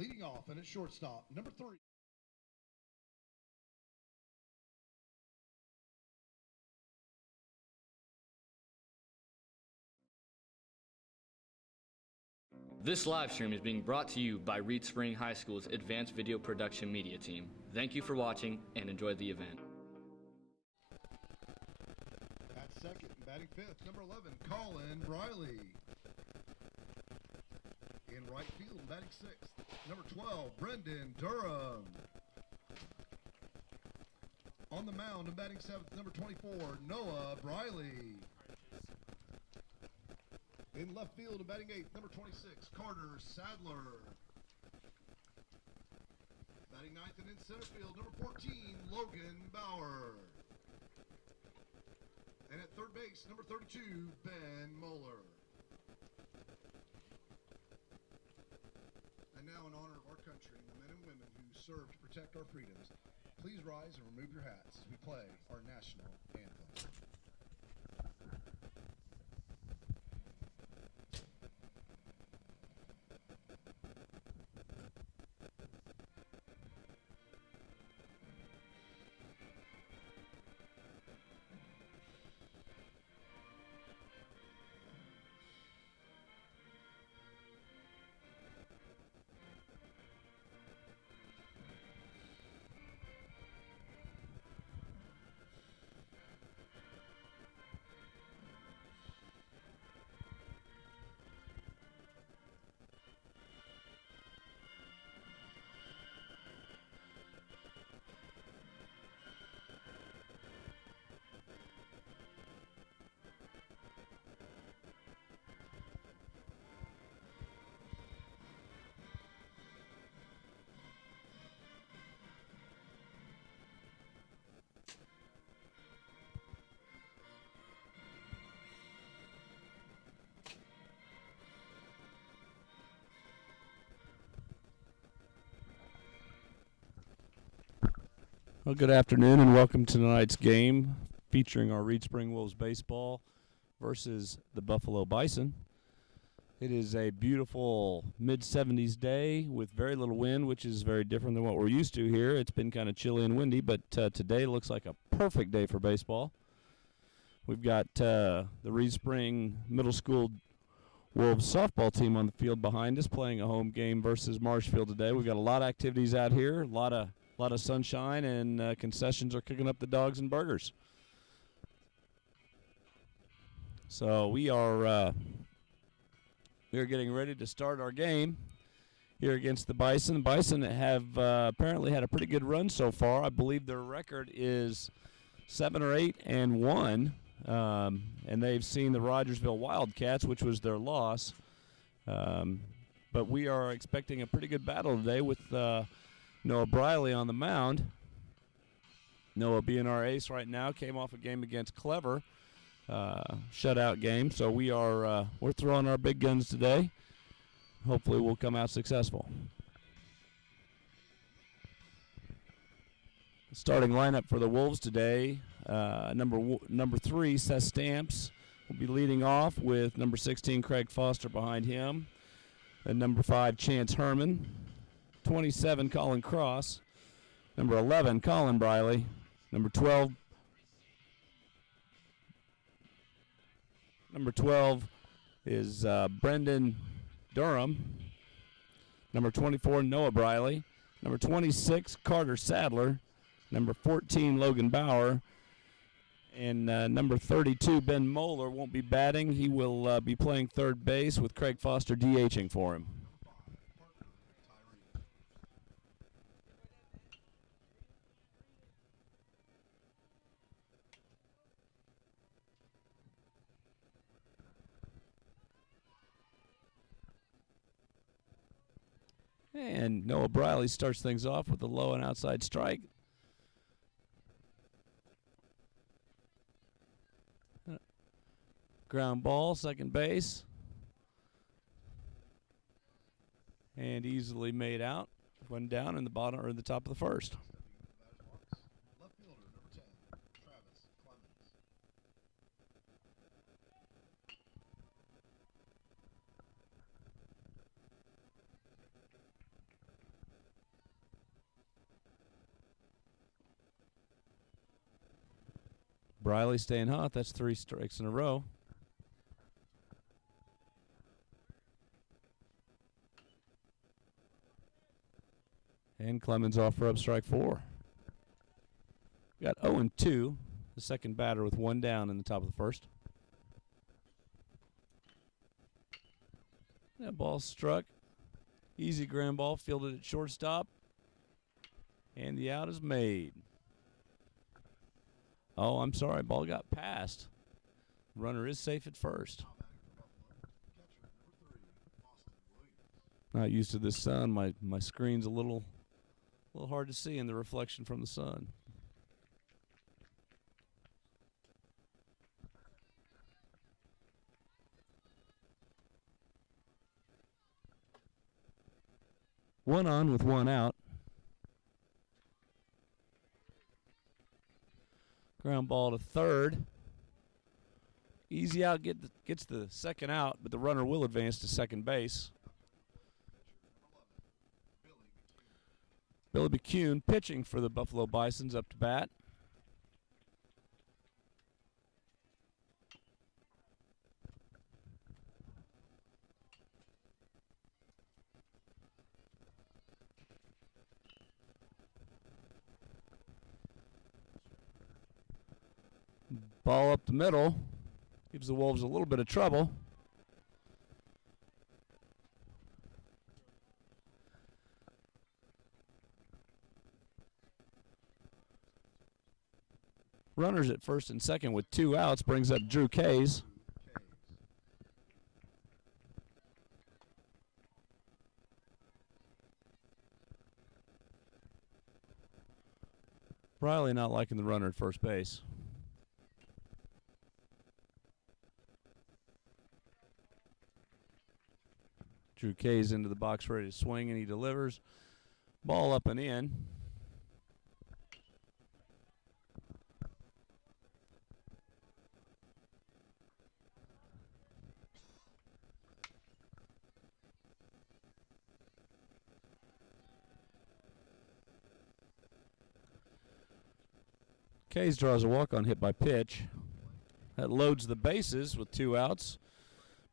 Leading off and at shortstop, number 3. This live stream is being brought to you by Reed Spring High School's Advanced Video Production Media Team. Thank you for watching and enjoy the event. At second, batting 5th, number 11, Colin Briley. In right field, batting 6th, number 12, Brendan Durham. On the mound and batting 7th, number 24, Noah Briley. In left field and batting 8th, number 26, Carter Sadler. Batting 9th and in center field, number 14, Logan Bauer. And at third base, number 32, Ben Moeller. And now in honor of our country and the men and women who serve to protect our freedoms, please rise and remove your hats as we play our national anthem. Well, good afternoon and welcome to tonight's game featuring our Reed Spring Wolves baseball versus the Buffalo Bison. It is a beautiful mid-70s day with very little wind, which is very different than what we're used to here. It's been kind of chilly and windy, but today looks like a perfect day for baseball. We've got the Reed Spring Middle School Wolves softball team on the field behind us playing a home game versus Marshfield today. We've got a lot of activities out here, a lot of sunshine, and concessions are cooking up the dogs and burgers. So we are getting ready to start our game here against the Bison. The Bison have apparently had a pretty good run so far. I believe their record is 7 or 8 and 1, and they've seen the Rogersville Wildcats, which was their loss. But we are expecting a pretty good battle today with Noah Briley on the mound. Noah being our ace right now, came off a game against Clever, shutout game. So we're throwing our big guns today. Hopefully we'll come out successful. Starting lineup for the Wolves today, number 3, Seth Stamps, will be leading off with number 16, Craig Foster behind him, and number 5, Chance Herman. 27, Colin Cross. Number 11, Colin Briley. Number 12 is Brendan Durham. Number 24, Noah Briley. Number 26, Carter Sadler. Number 14, Logan Bauer. And number 32, Ben Moeller, won't be batting. He will be playing third base with Craig Foster DHing for him. And Noah Briley starts things off with a low and outside strike. Ground ball, second base. And easily made out. Went down in the bottom or in the top of the first. Left fielder, number 10, Travis Clemens. Briley staying hot. That's 3 strikes in a row. And Clemens off for strike 4. Got 0-2, the second batter with 1 down in the top of the first. That ball struck. Easy ground ball, fielded at shortstop. And the out is made. Oh, I'm sorry, ball got passed. Runner is safe at first. Not used to this sun. My screen's a little hard to see in the reflection from the sun. One on with 1 out. Ground ball to third. Easy out, gets the second out, but the runner will advance to second base. Billy McCune pitching for the Buffalo Bisons up to bat. Ball up the middle. Gives the Wolves a little bit of trouble. Runners at first and second with 2 outs brings up Drew Kays. Riley not liking the runner at first base. Drew Kays into the box ready to swing, and he delivers. Ball up and in. Kays draws a walk-on hit by pitch. That loads the bases with 2 outs.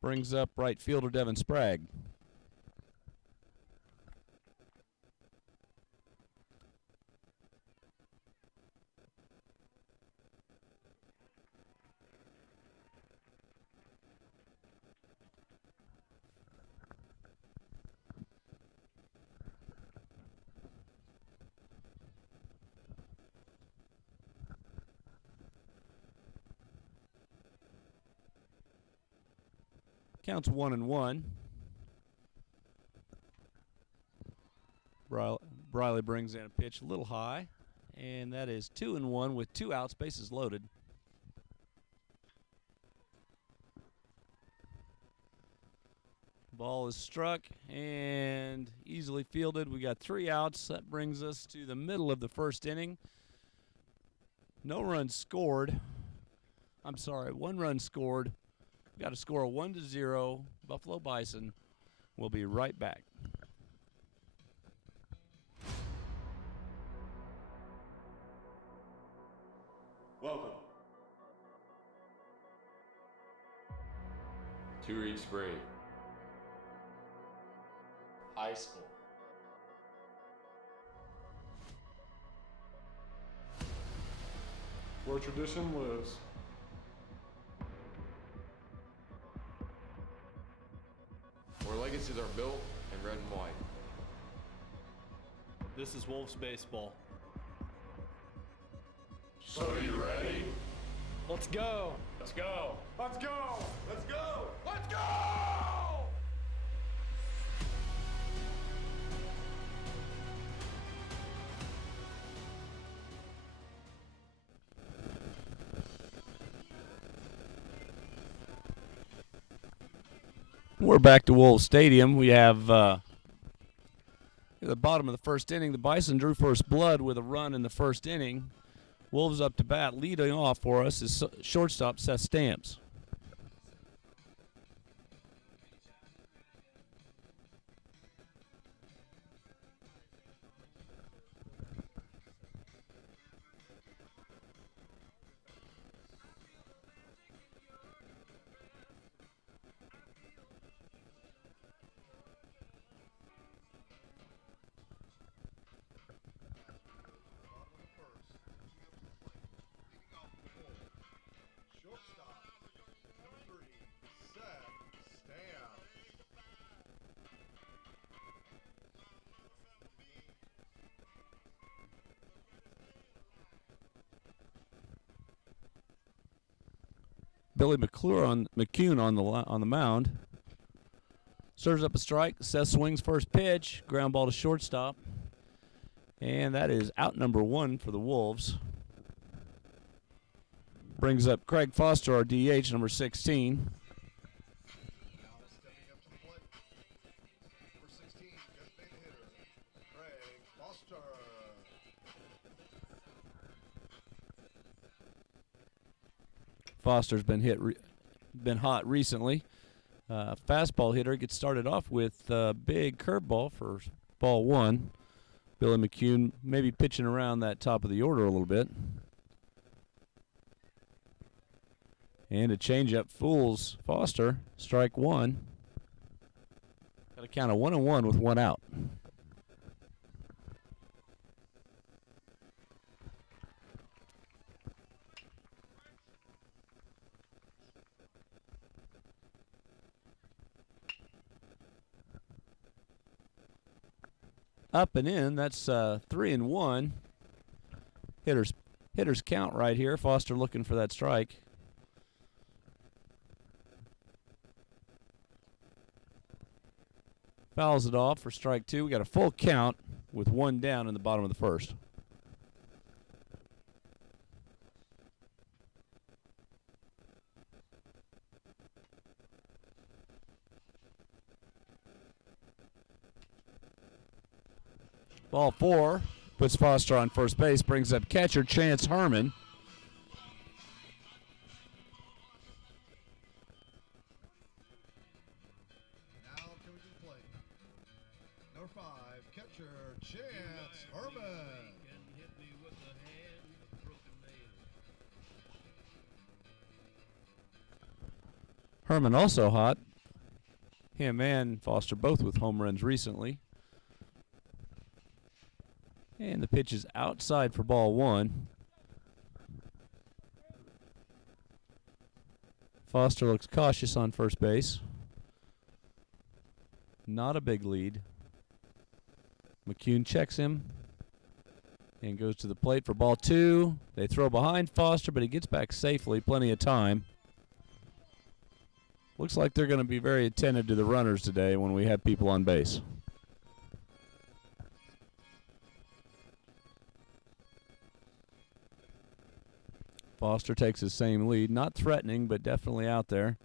Brings up right fielder Devin Sprague. Counts 1-1. Briley brings in a pitch a little high, and that is 2-1 with 2 outs, bases loaded. Ball is struck and easily fielded. We got 3 outs. That brings us to the middle of the first inning. No runs scored. I'm sorry, 1 run scored. Got to score a 1-0. Buffalo Bison. We'll be right back. Welcome to Reed Spring High School. where tradition lives. Where legacies are built in red and white. This is Wolves baseball. So you ready? Let's go! Let's go! Let's go! Let's go! Let's go! We're back to Wolves Stadium. We have at the bottom of the first inning, the Bison drew first blood with a run in the first inning. Wolves up to bat. Leading off for us is shortstop Seth Stamps. Billy McCune on the mound. Serves up a strike. Seth swings first pitch. Ground ball to shortstop. And that is out number 1 for the Wolves. Brings up Craig Foster, our DH, number 16. Now stepping up to the plate. Number 16, designated hitter, Craig Foster. Foster's been hot recently. Fastball hitter gets started off with a big curveball for ball 1. Billy McCune maybe pitching around that top of the order a little bit. And a changeup fools Foster. Strike 1. Got a count of 1-1 with 1 out. Up and in. That's 3-1. Hitters count right here. Foster looking for that strike. Fouls it off for strike 2. We got a full count with 1 down in the bottom of the first. Ball 4 puts Foster on first base, brings up catcher Chance Herman. Now coming to the plate. Number 5, catcher Chance Herman. Herman also hot. Him and Foster both with home runs recently. And the pitch is outside for ball 1. Foster looks cautious on first base. Not a big lead. McCune checks him and goes to the plate for ball 2. They throw behind Foster, but he gets back safely. Plenty of time. Looks like they're going to be very attentive to the runners today when we have people on base. Foster takes his same lead. Not threatening, but definitely out there.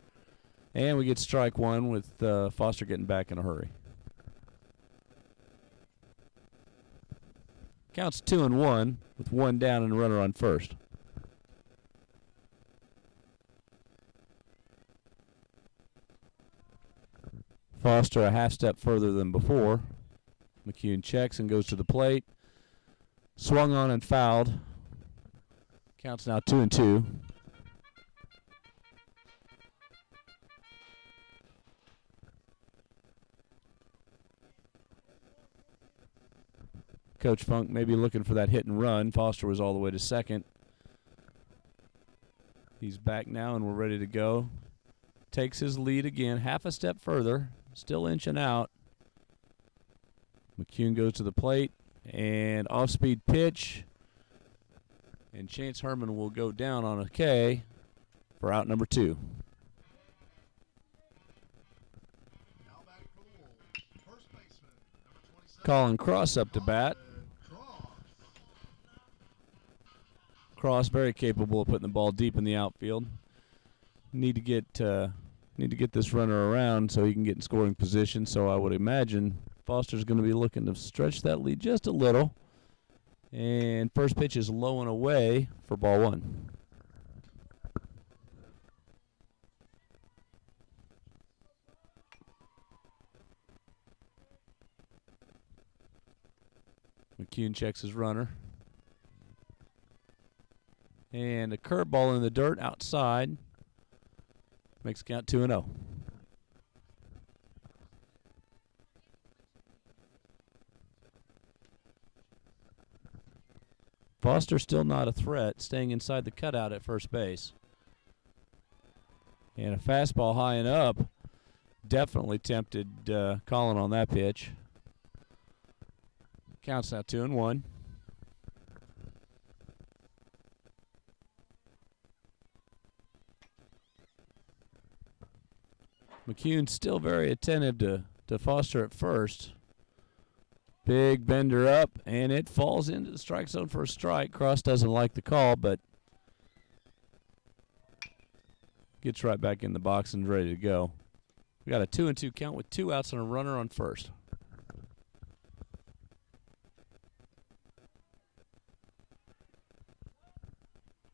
And we get strike 1 with Foster getting back in a hurry. Counts 2-1 with 1 down and a runner on first. Foster a half step further than before. McCune checks and goes to the plate. Swung on and fouled. Counts now 2-2. Coach Funk may be looking for that hit and run. Foster was all the way to second. He's back now and we're ready to go. Takes his lead again, half a step further. Still inching out. McCune goes to the plate and off-speed pitch. And Chance Herman will go down on a K for out number 2. Now batting for the Wolves, first baseman, number 27. Colin Cross up to bat. Cross very capable of putting the ball deep in the outfield. Need to get this runner around so he can get in scoring position. So I would imagine Foster's going to be looking to stretch that lead just a little. And first pitch is low and away for ball 1. McCune checks his runner. And a curveball in the dirt outside. Makes count 2-0. Foster still not a threat, staying inside the cutout at first base. And a fastball high and up definitely tempted Colin on that pitch. Counts now 2-1. McCune still very attentive to Foster at first. Big bender up, and it falls into the strike zone for a strike. Cross doesn't like the call, but gets right back in the box and ready to go. We got a 2-2 count with 2 outs and a runner on first.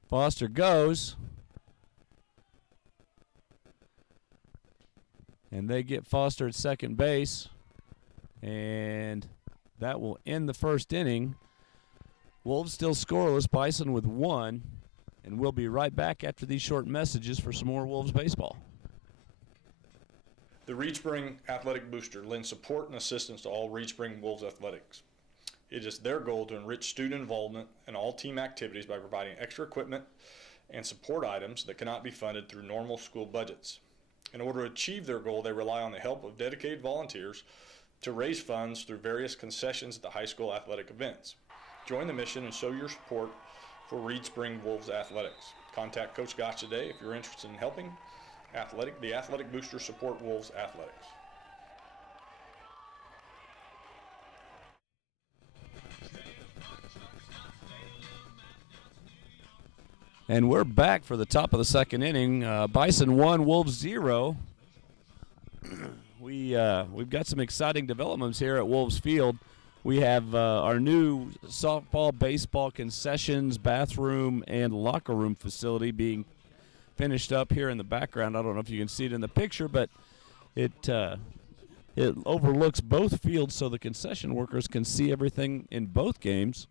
Foster goes. And they get Foster at second base. And that will end the first inning. Wolves still scoreless. Bison with 1. And we'll be right back after these short messages for some more Wolves baseball. The Reed Spring Athletic Booster lends support and assistance to all Reed Spring Wolves athletics. It is their goal to enrich student involvement in all team activities by providing extra equipment and support items that cannot be funded through normal school budgets. In order to achieve their goal, they rely on the help of dedicated volunteers to raise funds through various concessions at the high school athletic events. Join the mission and show your support for Reed Spring Wolves athletics. Contact Coach Gotch today if you're interested in helping the Athletic Booster support Wolves athletics. And we're back for the top of the second inning. Bison 1, Wolves 0. We've got some exciting developments here at Wolves Field. We have our new softball, baseball concessions, bathroom, and locker room facility being finished up here in the background. I don't know if you can see it in the picture, but it overlooks both fields so the concession workers can see everything in both games.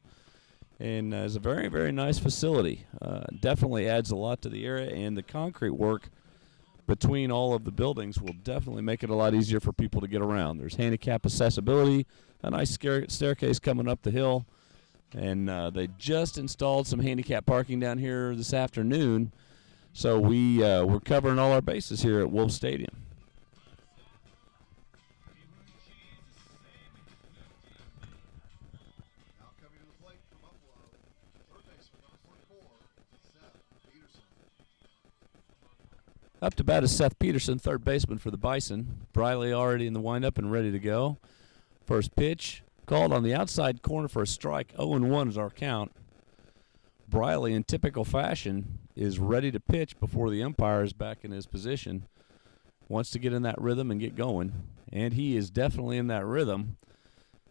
And is a very, very nice facility. Definitely adds a lot to the area, and the concrete work between all of the buildings will definitely make it a lot easier for people to get around. There's handicap accessibility, a nice staircase coming up the hill, and they just installed some handicap parking down here this afternoon, so we're covering all our bases here at Wolves Stadium. Up to bat is Seth Peterson, third baseman for the Bison. Briley already in the windup and ready to go. First pitch called on the outside corner for a strike. 0-1 is our count. Briley, in typical fashion, is ready to pitch before the umpire is back in his position. Wants to get in that rhythm and get going, and he is definitely in that rhythm.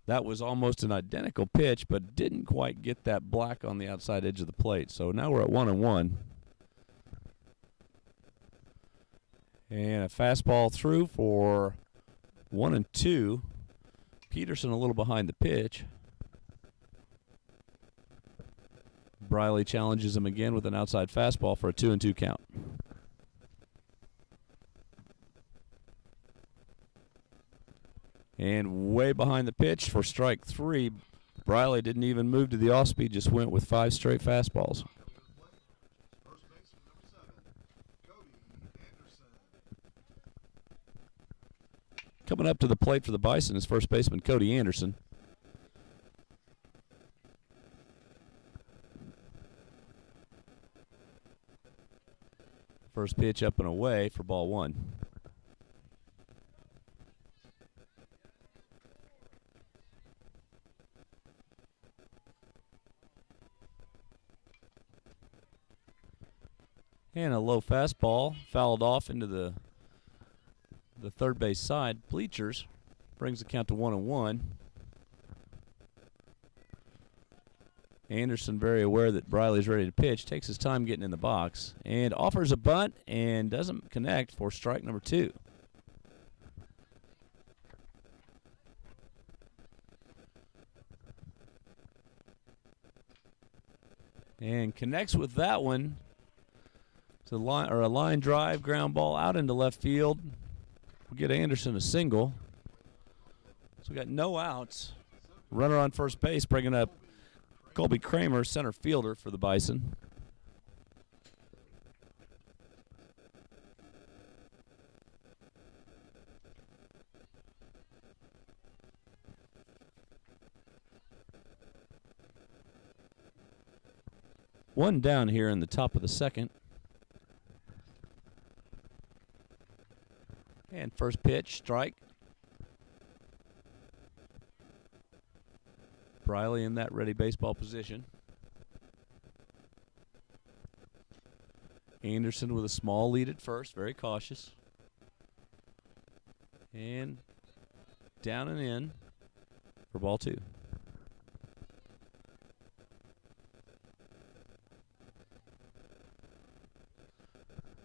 That was almost an identical pitch, but didn't quite get that black on the outside edge of the plate. So now we're at 1-1. And a fastball through for 1-2. Peterson a little behind the pitch. Briley challenges him again with an outside fastball for a 2-2 count. And way behind the pitch for strike 3. Briley didn't even move to the off speed, just went with 5 straight fastballs. Coming up to the plate for the Bison is first baseman Cody Anderson. First pitch up and away for ball 1. And a low fastball fouled off into the third base side bleachers. Brings the count to 1-1. Anderson, very aware that Briley's ready to pitch, takes his time getting in the box and offers a bunt and doesn't connect for strike number 2. And connects with that one. It's a line drive, ground ball out into left field. We'll get Anderson a single. So we got no outs. Runner on first base, bringing up Colby Kramer, center fielder for the Bison. One down here in the top of the second. First pitch, strike. Briley in that ready baseball position. Anderson with a small lead at first, very cautious. And down and in for ball 2.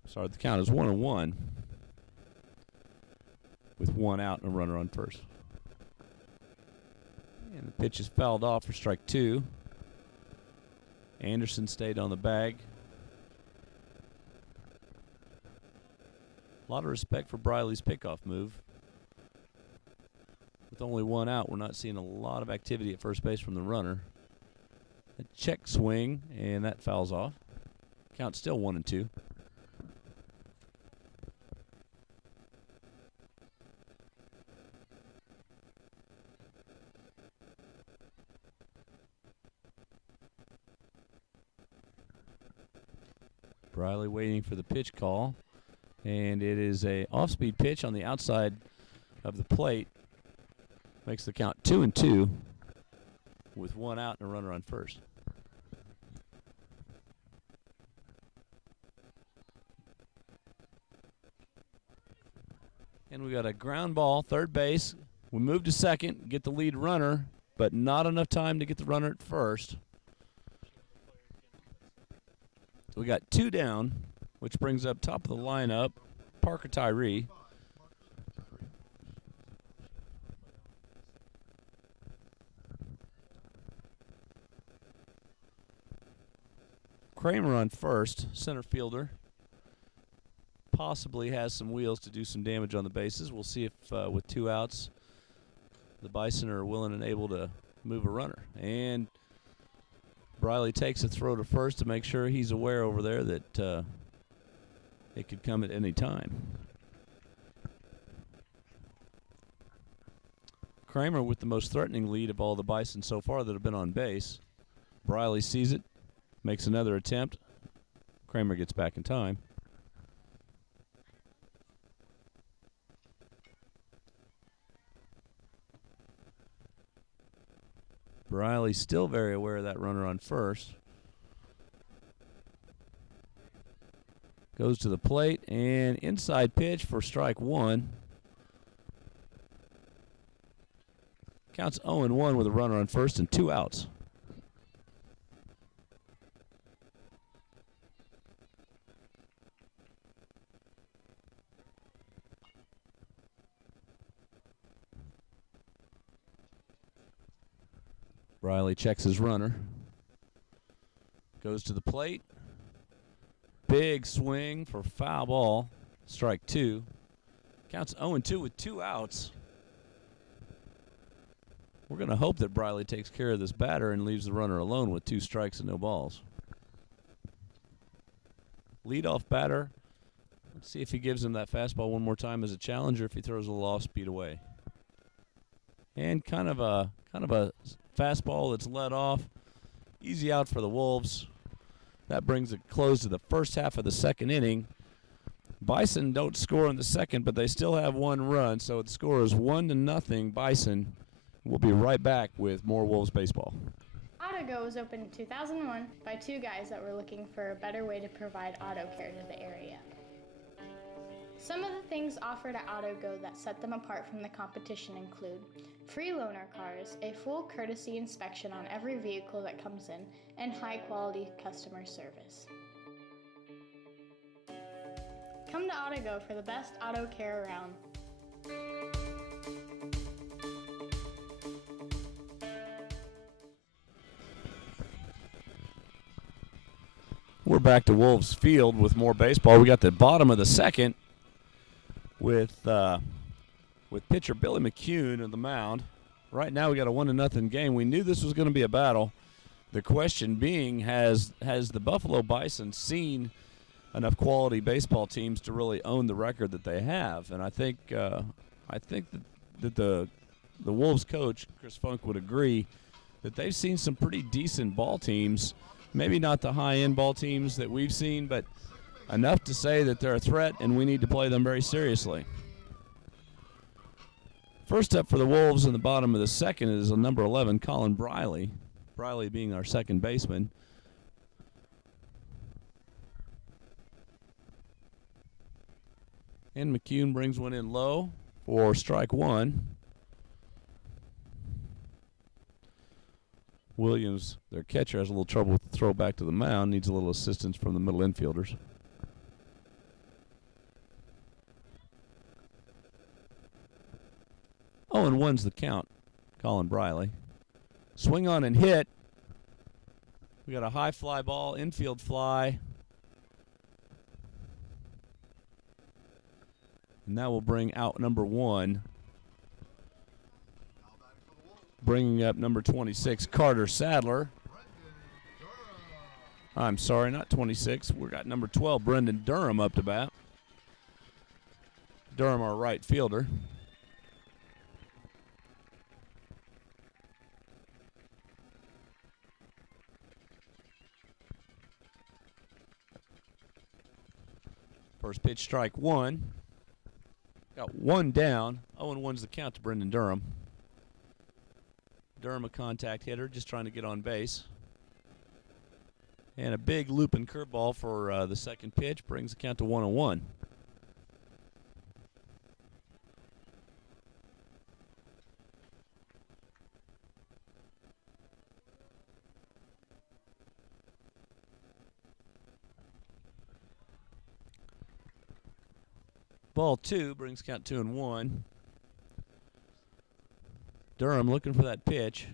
Sorry, the count is 1-1 with 1 out and a runner on first. And the pitch is fouled off for strike 2. Anderson stayed on the bag. A lot of respect for Briley's pickoff move. With only 1 out, we're not seeing a lot of activity at first base from the runner. A check swing, and that fouls off. Count still 1-2. Briley waiting for the pitch call, and it is a off-speed pitch on the outside of the plate. Makes the count 2-2 with 1 out and a runner on first. And we got a ground ball, third base. We move to second, get the lead runner, but not enough time to get the runner at first. So we got 2 down, which brings up top of the lineup Parker Tyree. Kramer on first, center fielder. Possibly has some wheels to do some damage on the bases. We'll see if with 2 outs the Bison are willing and able to move a runner. And Briley takes a throw to first to make sure he's aware over there that it could come at any time. Kramer with the most threatening lead of all the Bison so far that have been on base. Briley sees it, makes another attempt. Kramer gets back in time. Briley still very aware of that runner on first. Goes to the plate, and inside pitch for strike 1. Counts 0-1 with a runner on first and 2 outs. Briley checks his runner. Goes to the plate. Big swing for foul ball. Strike 2. Counts 0-2 with 2 outs. We're going to hope that Briley takes care of this batter and leaves the runner alone with 2 strikes and no balls. Leadoff batter. Let's see if he gives him that fastball one more time as a challenge or if he throws a little off speed away. And kind of a fastball that's let off. Easy out for the Wolves. That brings a close to the first half of the second inning. Bison don't score in the second, but they still have 1 run, so the score is 1-0 Bison. We'll be right back with more Wolves baseball. AutoGo was opened in 2001 by 2 guys that were looking for a better way to provide auto care to the area. Some of the things offered at AutoGo that set them apart from the competition include free loaner cars, a full courtesy inspection on every vehicle that comes in, and high-quality customer service. Come to AutoGo for the best auto care around. We're back to Wolves Field with more baseball. We got the bottom of the second with pitcher Billy McCune on the mound. Right now we got a 1-0 game. We knew this was going to be a battle. The question being, has the Buffalo Bison seen enough quality baseball teams to really own the record that they have? And I think that the Wolves coach Chris Funk would agree that they've seen some pretty decent ball teams. Maybe not the high-end ball teams that we've seen, but enough to say that they're a threat and we need to play them very seriously. First up for the Wolves in the bottom of the second is number 11, Colin Briley. Briley being our second baseman. And McCune brings one in low for strike one. Williams, their catcher, has a little trouble with the throw back to the mound, needs a little assistance from the middle infielders. Oh, and one's the count, Colin Briley. Swing on and hit. We got a high fly ball, infield fly. And that will bring out number 1. Bringing up number 26, Carter Sadler. I'm sorry, not 26. We got number 12, Brendan Durham, up to bat. Durham, our right fielder. First pitch, strike one. Got one down. 0-1's the count to Brendan Durham. Durham, a contact hitter, just trying to get on base. And a big looping curveball for the second pitch brings the count to 1-1. Ball 2 brings count 2-1. Durham looking for that pitch.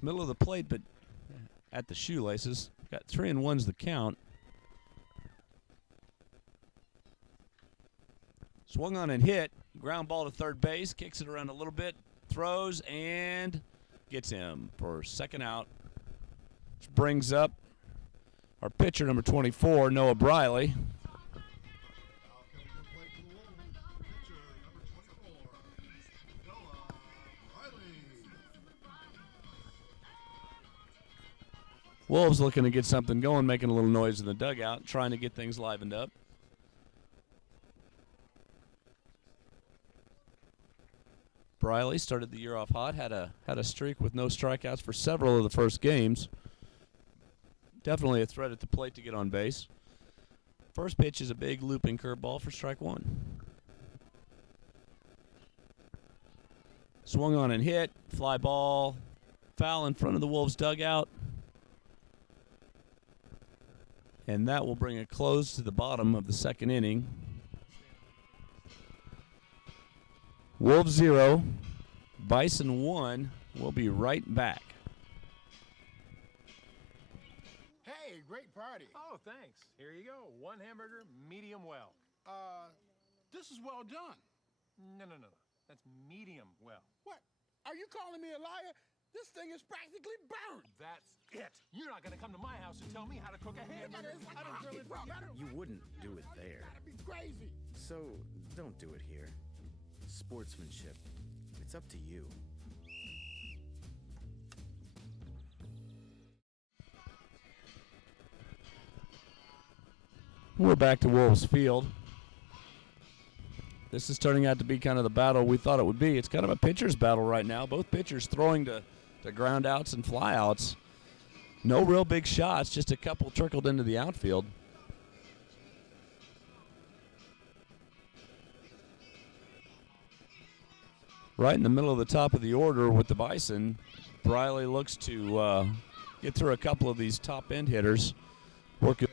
Middle of the plate, but at the shoelaces. Got 3-1's the count. Swung on and hit. Ground ball to third base. Kicks it around a little bit. Throws and gets him for second out. Which brings up our pitcher, number 24, Noah Briley. Wolves looking to get something going, making a little noise in the dugout, trying to get things livened up. Briley started the year off hot, had a streak with no strikeouts for several of the first games. Definitely a threat at the plate to get on base. First pitch is a big looping curveball for strike one. Swung on and hit, fly ball, foul in front of the Wolves dugout. And that will bring a close to the bottom of the second inning. Wolves 0, Bison 1. We'll be right back. Hey, great party. Oh, thanks. Here you go. One hamburger, medium well. This is well done. No. That's medium well. What? Are you calling me a liar? This thing is practically burnt. That's it. You're not going to come to my house and tell me how to cook a hamburger. You wouldn't do it there. Gotta be crazy. So don't do it here. Sportsmanship. It's up to you. We're back to Wolves Field. This is turning out to be kind of the battle we thought it would be. It's kind of a pitcher's battle right now. Both pitchers throwing to ground outs and fly outs. No real big shots, just a couple trickled into the outfield. Right in the middle of the top of the order with the Bison, Briley looks to get through a couple of these top end hitters. Working.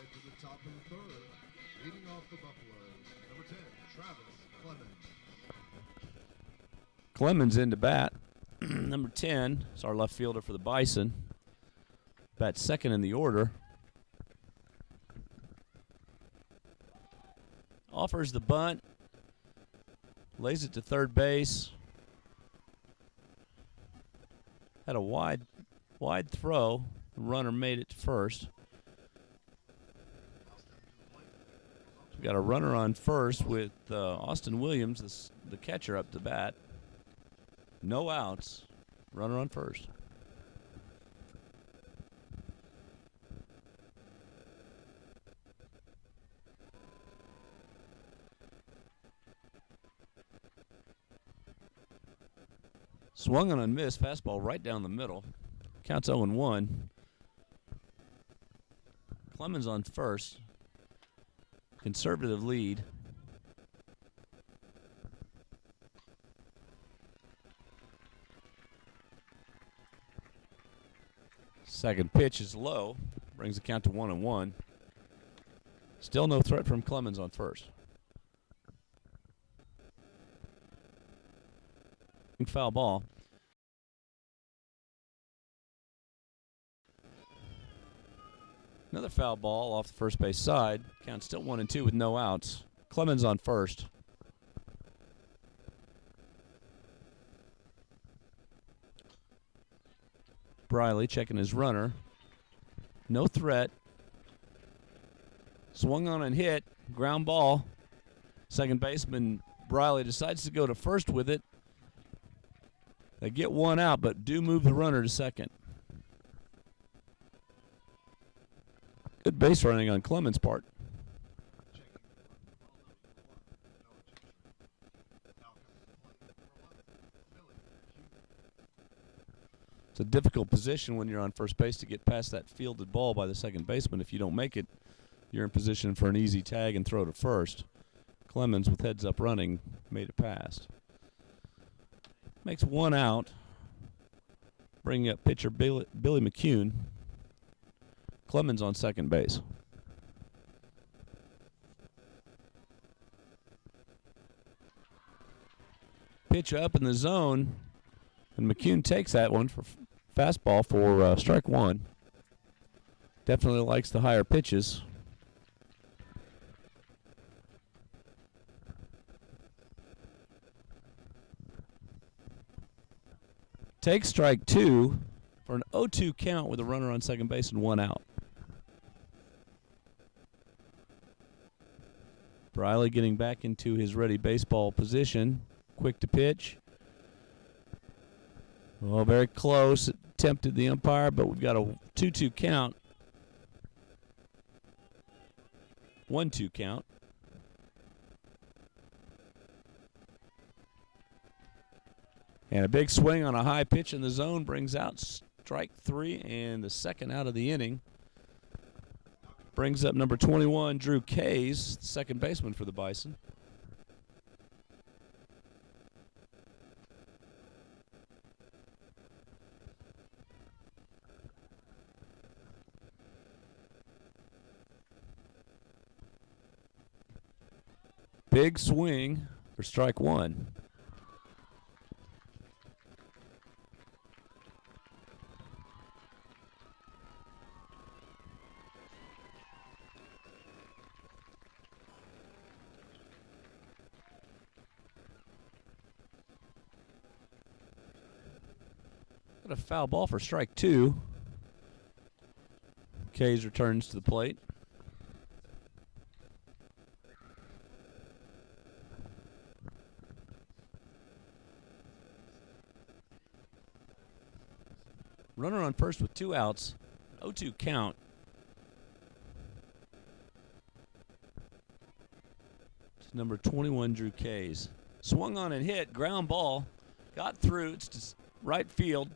Clemens into bat. Number 10 is our left fielder for the Bison. Bats second in the order. Offers the bunt. Lays it to third base. Had a wide throw. The runner made it to first. We got a runner on first with Austin Williams, the catcher, up to bat. No outs. Runner on first. Swung on and missed. Fastball right down the middle. Counts 0-1. Clemens on first. Conservative lead. Second pitch is low. Brings the count to 1-1. Still no threat from Clemens on first. Foul ball. Another foul ball off the first base side. Count still 1-2 with no outs. Clemens on first. Briley checking his runner. No threat. Swung on and hit. Ground ball. Second baseman Briley decides to go to first with it. They get one out, but do move the runner to second. Good base running on Clemens' part. It's a difficult position when you're on first base to get past that fielded ball by the second baseman. If you don't make it, you're in position for an easy tag and throw to first. Clemens, with heads up running, made it past. Makes one out. Bring up pitcher Billy McCune. Clemens on second base. Pitch up in the zone, and McCune takes that one for fastball for strike one. Definitely likes the higher pitches. Takes strike two for an 0-2 count with a runner on second base and one out. Briley getting back into his ready baseball position. Quick to pitch. Well, very close. It tempted the umpire, but we've got a 2-2 count. 1-2 count. And a big swing on a high pitch in the zone brings out strike three and the second out of the inning. Brings up number 21, Drew Kays, second baseman for the Bison. Big swing for strike one. A foul ball for strike two. Kays returns to the plate. Runner on first with two outs. 0-2 count. It's number 21, Drew Kays. Swung on and hit. Ground ball. Got through. It's just right field.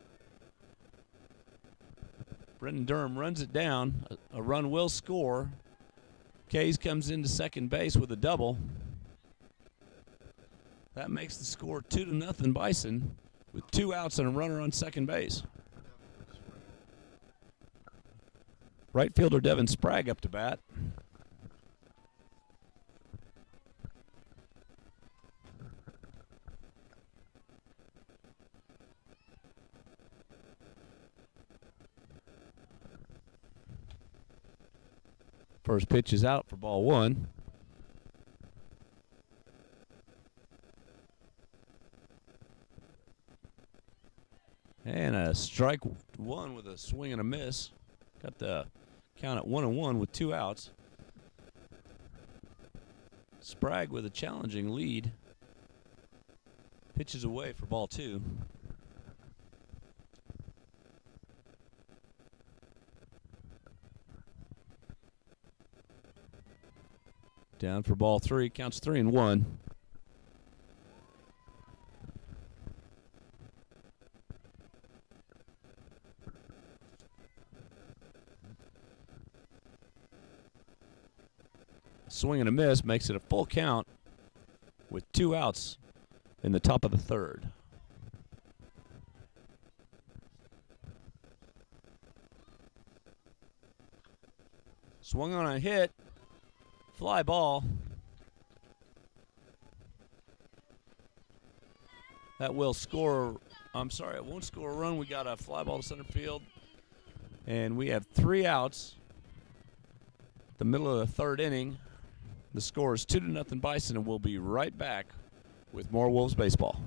Brendan Durham runs it down. A run will score. Kays comes into second base with a double. That makes the score 2-0 Bison with two outs and a runner on second base. Right fielder Devin Sprague up to bat. First pitch is out for ball one. And a strike one with a swing and a miss. Got the count at 1-1 with two outs. Sprague with a challenging lead. Pitches away for ball two. Down for ball three, counts 3-1. Swing and a miss makes it a full count with 2 outs in the top of the third. Swung on a hit. Fly ball. That will score. I'm sorry, it won't score a run. We got a fly ball to center field. And we have 3 outs. The middle of the third inning. The score is 2-0 Bison, and we'll be right back with more Wolves baseball.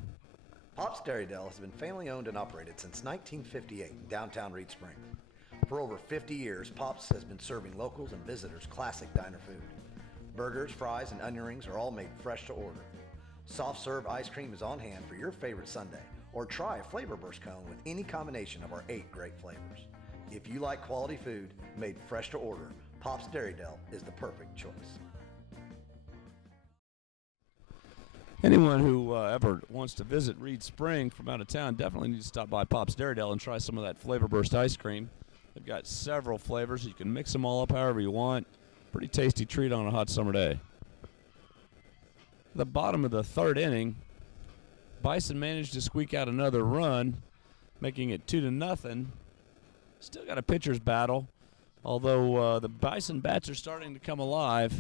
Pop's Dairy Deli has been family owned and operated since 1958 in downtown Reed Spring. For over 50 years, Pop's has been serving locals and visitors classic diner food. Burgers, fries, and onion rings are all made fresh to order. Soft serve ice cream is on hand for your favorite sundae, or try a flavor burst cone with any combination of our 8 great flavors. If you like quality food made fresh to order, Pop's Dairy Deli is the perfect choice. Anyone who ever wants to visit Reed Spring from out of town definitely needs to stop by Pop's Dairy Deli and try some of that Flavor Burst ice cream. They've got several flavors. You can mix them all up however you want. Pretty tasty treat on a hot summer day. The bottom of the third inning, Bison managed to squeak out another run, making it 2-0. Still got a pitcher's battle, although the Bison bats are starting to come alive.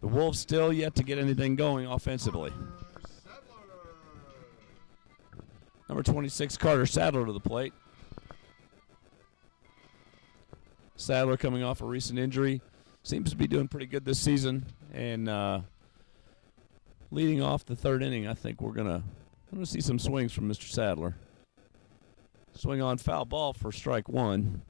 The Wolves still yet to get anything going offensively. Number 26, Carter Sadler to the plate. Sadler coming off a recent injury. Seems to be doing pretty good this season. And leading off the third inning, I think we're going to see some swings from Mr. Sadler. Swing on, foul ball for strike 1.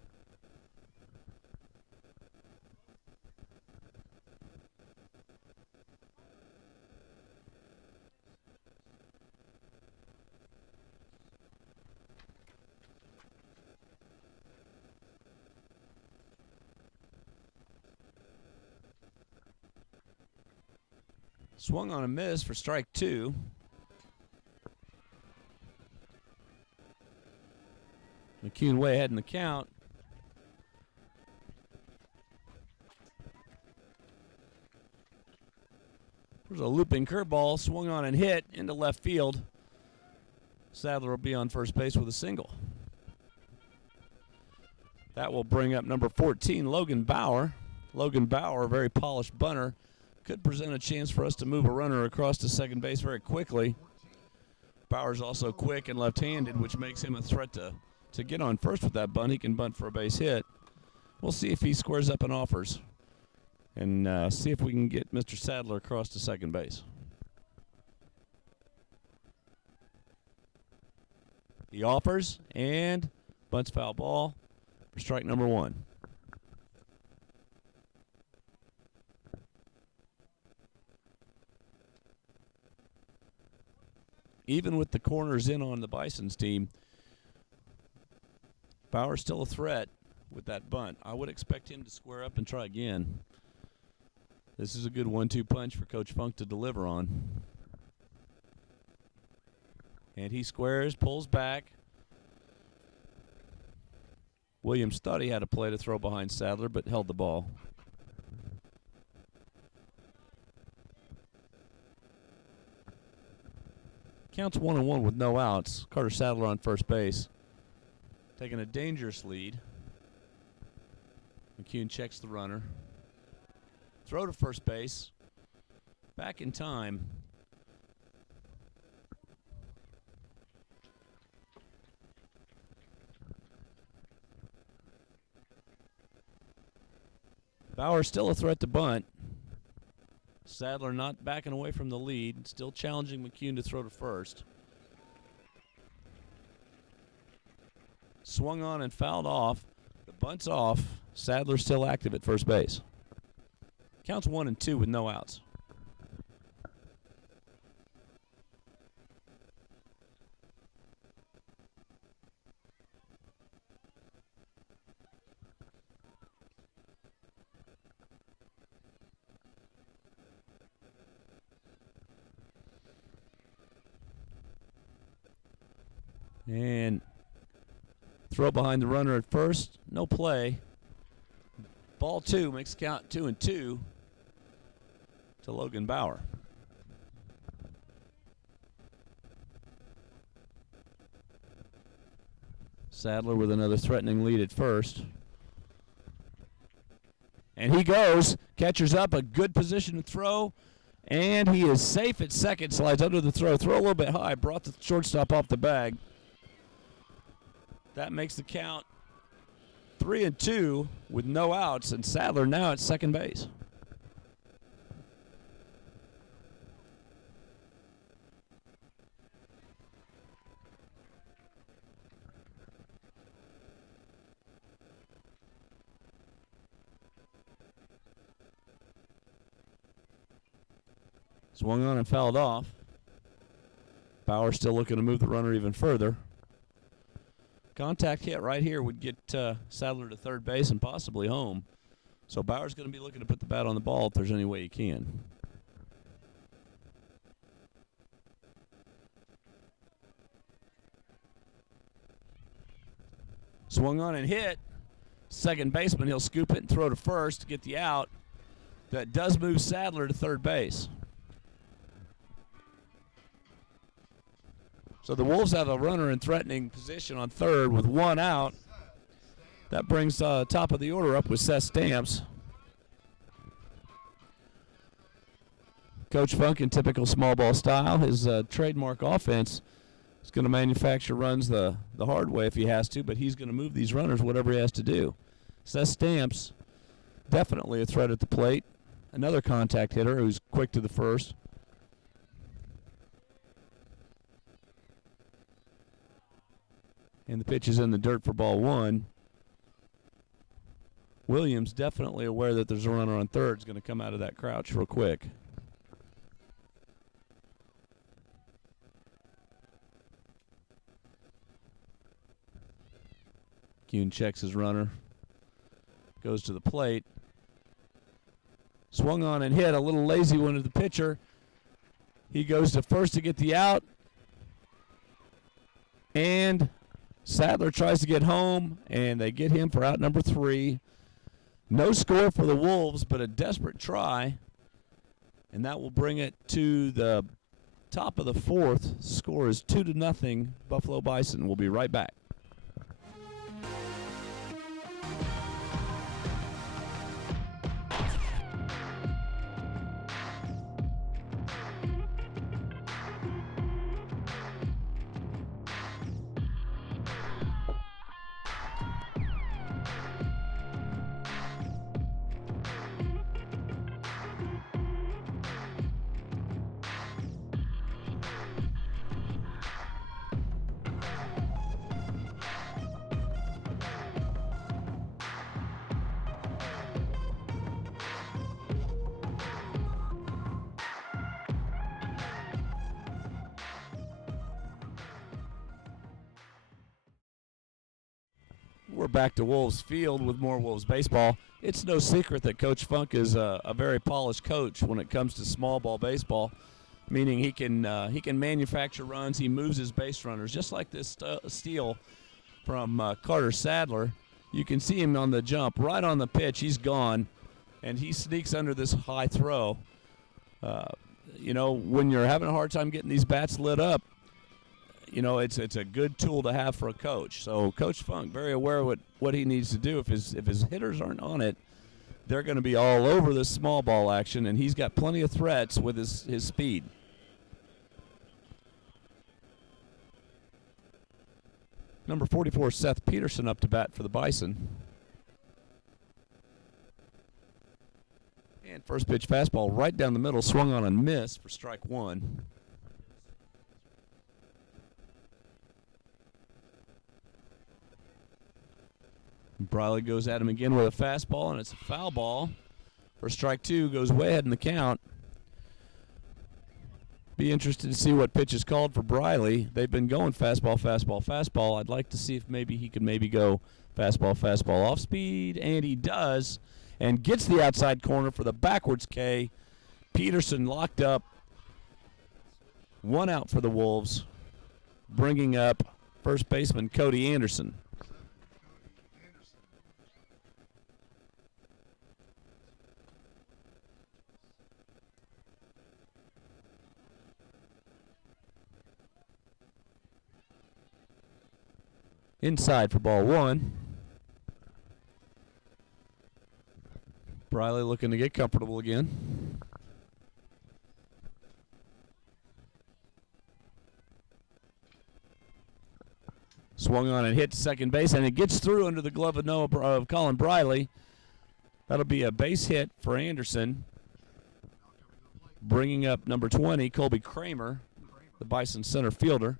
Swung on a miss for strike 2. McCune way ahead in the count. There's a looping curveball, swung on and hit into left field. Sadler will be on first base with a single. That will bring up number 14, Logan Bauer. Logan Bauer, a very polished bunter, could present a chance for us to move a runner across to second base very quickly. Bauer's also quick and left-handed, which makes him a threat to get on first with that bunt. He can bunt for a base hit. We'll see if he squares up and offers, and see if we can get Mr. Sadler across to second base. He offers and bunts foul ball for strike number 1. Even with the corners in on the Bison's team, Bauer's still a threat with that bunt. I would expect him to square up and try again. This is a good 1-2 punch for Coach Funk to deliver on. And he squares, pulls back. Williams thought he had a play to throw behind Sadler, but held the ball. Counts 1-1 with no outs. Carter Sadler on first base, taking a dangerous lead. McCune checks the runner. Throw to first base. Back in time. Bauer still a threat to bunt. Sadler not backing away from the lead, still challenging McCune to throw to first. Swung on and fouled off. The bunt's off. Sadler still active at first base. Counts 1-2 with no outs. And throw behind the runner at first. No play. Ball 2 makes count 2-2. to Logan Bauer. Sadler with another threatening lead at first. And he goes. Catcher's up, a good position to throw. And he is safe at second. Slides under the throw. Throw a little bit high. Brought the shortstop off the bag. That makes the count 3-2 with no outs. And Sadler now at second base. Swung on and fouled off. Bauer still looking to move the runner even further. Contact hit right here would get Sadler to third base and possibly home. So Bauer's going to be looking to put the bat on the ball if there's any way he can. Swung on and hit. Second baseman, he'll scoop it and throw to first to get the out. That does move Sadler to third base. So the Wolves have a runner in threatening position on third with one out. That brings top of the order up with Seth Stamps. Coach Funk, in typical small ball style, his trademark offense is going to manufacture runs the hard way if he has to, but he's going to move these runners whatever he has to do. Seth Stamps, definitely a threat at the plate. Another contact hitter who's quick to the first. And the pitch is in the dirt for ball one. Williams definitely aware that there's a runner on third. Is going to come out of that crouch real quick. Kuhn checks his runner. Goes to the plate. Swung on and hit. A little lazy one to the pitcher. He goes to first to get the out. And Sadler tries to get home, and they get him for out number 3. No score for the Wolves, but a desperate try. And that will bring it to the top of the 4th. Score is 2-0, Buffalo Bison. We'll be right back. We're back to Wolves Field with more Wolves baseball. It's no secret that Coach Funk is a very polished coach when it comes to small ball baseball, meaning he can manufacture runs. He moves his base runners, just like this steal from Carter Sadler. You can see him on the jump, right on the pitch. He's gone, and he sneaks under this high throw. When you're having a hard time getting these bats lit up, it's a good tool to have for a coach. So Coach Funk, very aware of what he needs to do. If his hitters aren't on it, they're going to be all over this small ball action, and he's got plenty of threats with his speed. Number 44, Seth Peterson, up to bat for the Bison. And first pitch fastball right down the middle, swung on and missed for strike 1. Briley goes at him again with a fastball, and it's a foul ball for strike 2. Goes way ahead in the count. Be interested to see what pitch is called for Briley. They've been going fastball, fastball, fastball. I'd like to see if maybe he could go fastball, fastball off speed, and he does, and gets the outside corner for the backwards K. Peterson locked up. 1 out for the Wolves, bringing up first baseman Cody Anderson. Inside for ball one. Briley looking to get comfortable again. Swung on and hit second base, and it gets through under the glove of Colin Briley. That'll be a base hit for Anderson. Bringing up number 20, Colby Kramer, the Bison center fielder.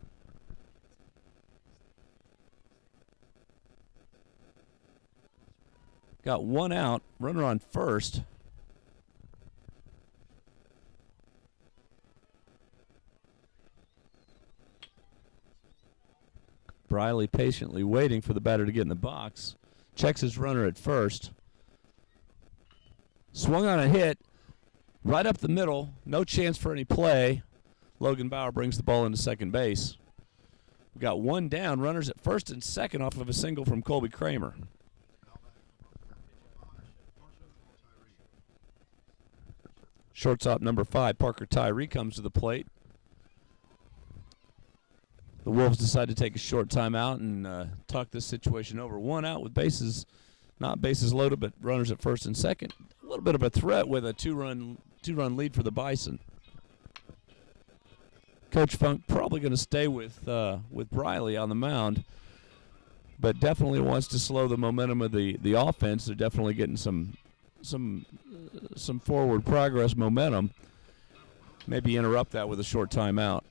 Got one out, runner on first. Briley patiently waiting for the batter to get in the box. Checks his runner at first. Swung on a hit right up the middle. No chance for any play. Logan Bauer brings the ball into second base. We got one down. Runners at first and second off of a single from Colby Kramer. Shortstop number 5, Parker Tyree, comes to the plate. The Wolves decide to take a short timeout and talk this situation over. One out with bases, not bases loaded, but runners at first and second. A little bit of a threat with a two-run lead for the Bison. Coach Funk probably going to stay with Briley on the mound, but definitely wants to slow the momentum of the offense. They're definitely getting some forward progress momentum. Maybe interrupt that with a short timeout.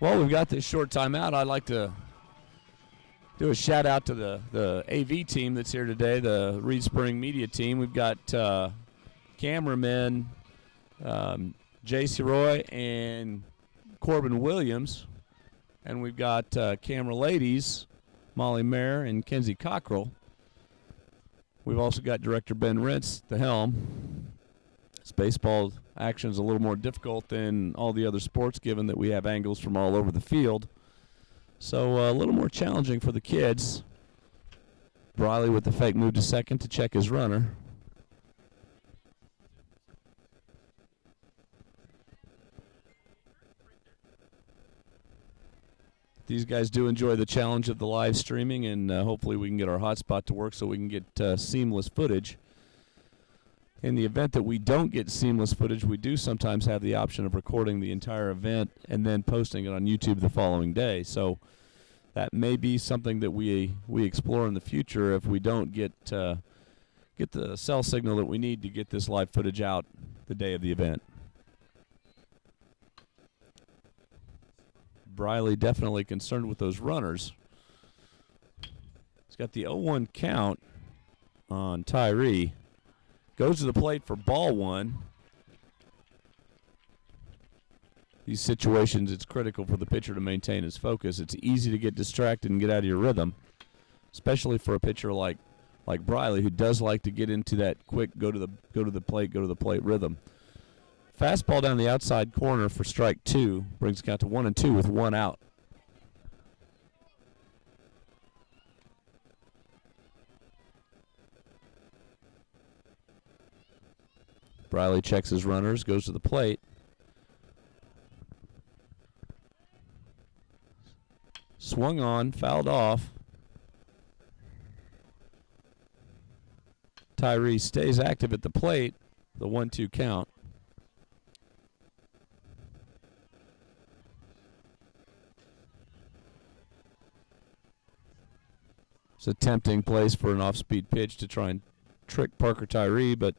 Well, we've got this short timeout. I'd like to do a shout out to the AV team that's here today, the Reed Spring media team. We've got cameramen J.C. Roy and Corbin Williams, and we've got camera ladies Molly Mayer and Kenzie Cockrell. We've also got director Ben Rentz, the helm. This baseball action is a little more difficult than all the other sports, given that we have angles from all over the field. So a little more challenging for the kids. Briley with the fake move to second to check his runner. These guys do enjoy the challenge of the live streaming, and hopefully we can get our hotspot to work so we can get seamless footage. In the event that we don't get seamless footage, we do sometimes have the option of recording the entire event and then posting it on YouTube the following day. So that may be something that we explore in the future if we don't get the cell signal that we need to get this live footage out the day of the event. Briley definitely concerned with those runners. He's got the 0-1 count on Tyree. Goes to the plate for ball one. These situations, it's critical for the pitcher to maintain his focus. It's easy to get distracted and get out of your rhythm, especially for a pitcher like Briley, who does like to get into that quick go to the plate rhythm. Fastball down the outside corner for strike 2 brings the count to 1-2 with one out. Briley checks his runners, goes to the plate. Swung on, fouled off. Tyree stays active at the plate, the 1-2 count. It's a tempting place for an off-speed pitch to try and trick Parker Tyree, but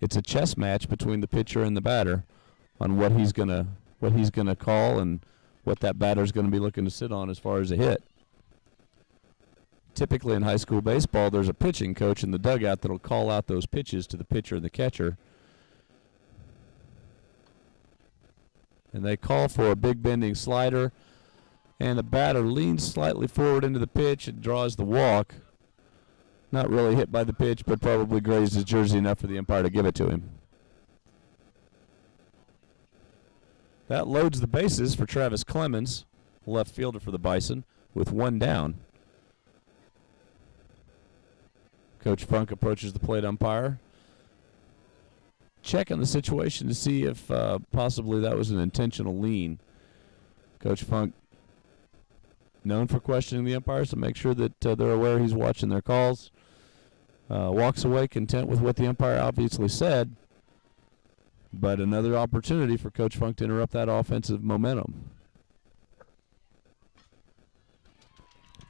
it's a chess match between the pitcher and the batter on what he's gonna call and what that batter's gonna be looking to sit on as far as a hit. Typically in high school baseball, there's a pitching coach in the dugout that'll call out those pitches to the pitcher and the catcher. And they call for a big bending slider, and the batter leans slightly forward into the pitch and draws the walk. Not really hit by the pitch, but probably grazed his jersey enough for the umpire to give it to him. That loads the bases for Travis Clemens, left fielder for the Bison. with one down. Coach Funk approaches the plate umpire, checking the situation to see if possibly that was an intentional lean. Coach Funk, known for questioning the umpires to make sure that they're aware he's watching their calls, walks away content with what the umpire obviously said, but another opportunity for Coach Funk to interrupt that offensive momentum.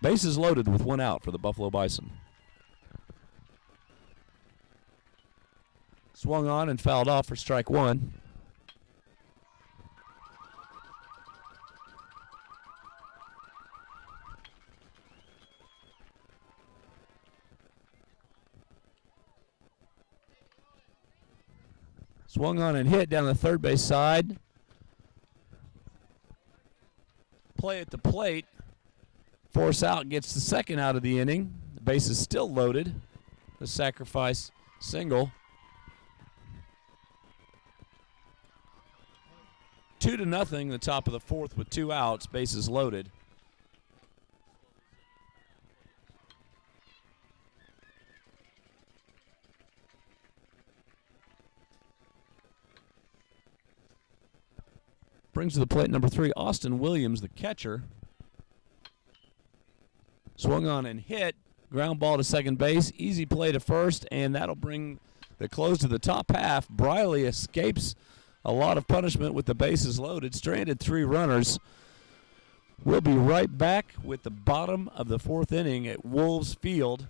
Bases loaded with one out for the Buffalo Bison. Swung on and fouled off for strike one. Swung on and hit down the third base side. Play at the plate. Force out, gets the second out of the inning. The base is still loaded. The sacrifice single. 2-0, the top of the fourth with 2 outs, bases loaded. Brings to the plate number 3, Austin Williams, the catcher. Swung on and hit. Ground ball to second base. Easy play to first, and that'll bring the close to the top half. Briley escapes a lot of punishment with the bases loaded. Stranded 3 runners. We'll be right back with the bottom of the fourth inning at Wolves Field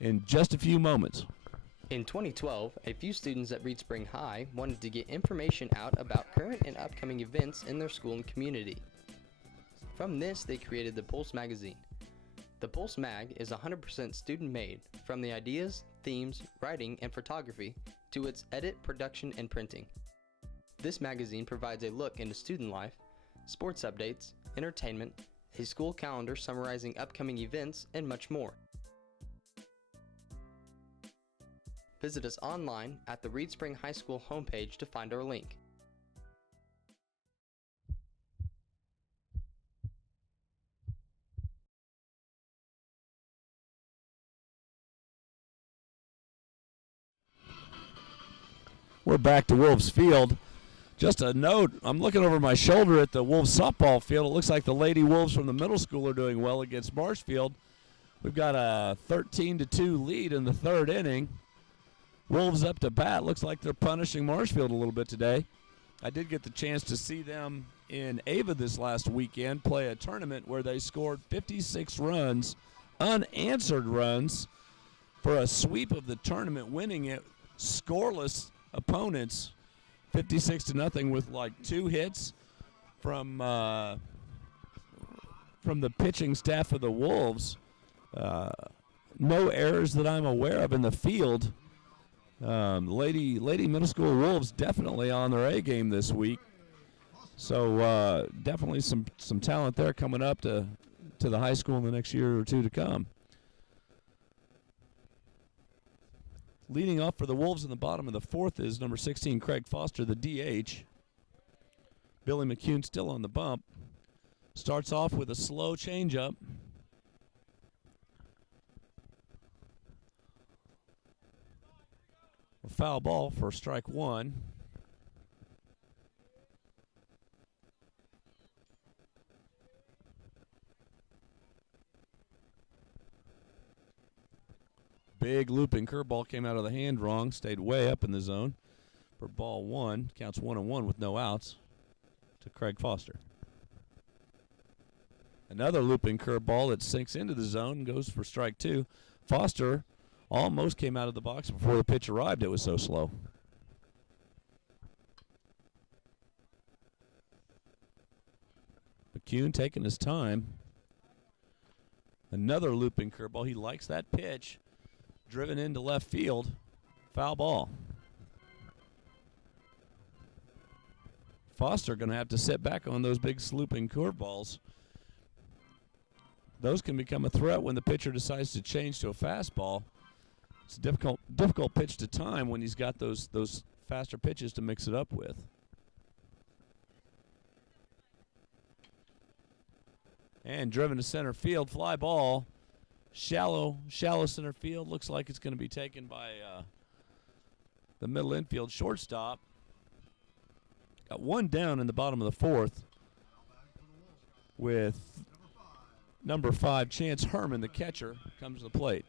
in just a few moments. In 2012, a few students at Reed Spring High wanted to get information out about current and upcoming events in their school and community. From this, they created the Pulse magazine. The Pulse mag is 100% student-made, from the ideas, themes, writing, and photography to its edit, production, and printing. This magazine provides a look into student life, sports updates, entertainment, a school calendar summarizing upcoming events, and much more. Visit us online at the Reed Spring High School homepage to find our link. We're back to Wolves Field. Just a note, I'm looking over my shoulder at the Wolves softball field. It looks like the Lady Wolves from the middle school are doing well against Marshfield. We've got a 13-2 lead in the third inning. Wolves up to bat. Looks like they're punishing Marshfield a little bit today. I did get the chance to see them in Ava this last weekend play a tournament where they scored 56 runs, unanswered runs, for a sweep of the tournament, winning it scoreless opponents 56-0 with like 2 hits from the pitching staff of the Wolves. No errors that I'm aware of in the field. Lady Middle School Wolves definitely on their A game this week. So definitely some talent there coming up to the high school in the next year or two to come. Leading off for the Wolves in the bottom of the fourth is number 16, Craig Foster, the DH. Billy McCune still on the bump. Starts off with a slow changeup. A foul ball for strike one. Big looping curveball came out of the hand wrong, stayed way up in the zone for ball one. Counts 1-1 with no outs to Craig Foster. Another looping curveball that sinks into the zone and goes for strike two. Foster almost came out of the box before the pitch arrived. It was so slow. McCune taking his time. Another looping curveball. He likes that pitch. Driven into left field. Foul ball. Foster going to have to sit back on those big looping curveballs. Those can become a threat when the pitcher decides to change to a fastball. It's a difficult pitch to time when he's got those faster pitches to mix it up with. And driven to center field. Fly ball. Shallow center field. Looks like it's going to be taken by the middle infield shortstop. Got one down in the bottom of the fourth with number 5, Chance Herman, the catcher, comes to the plate.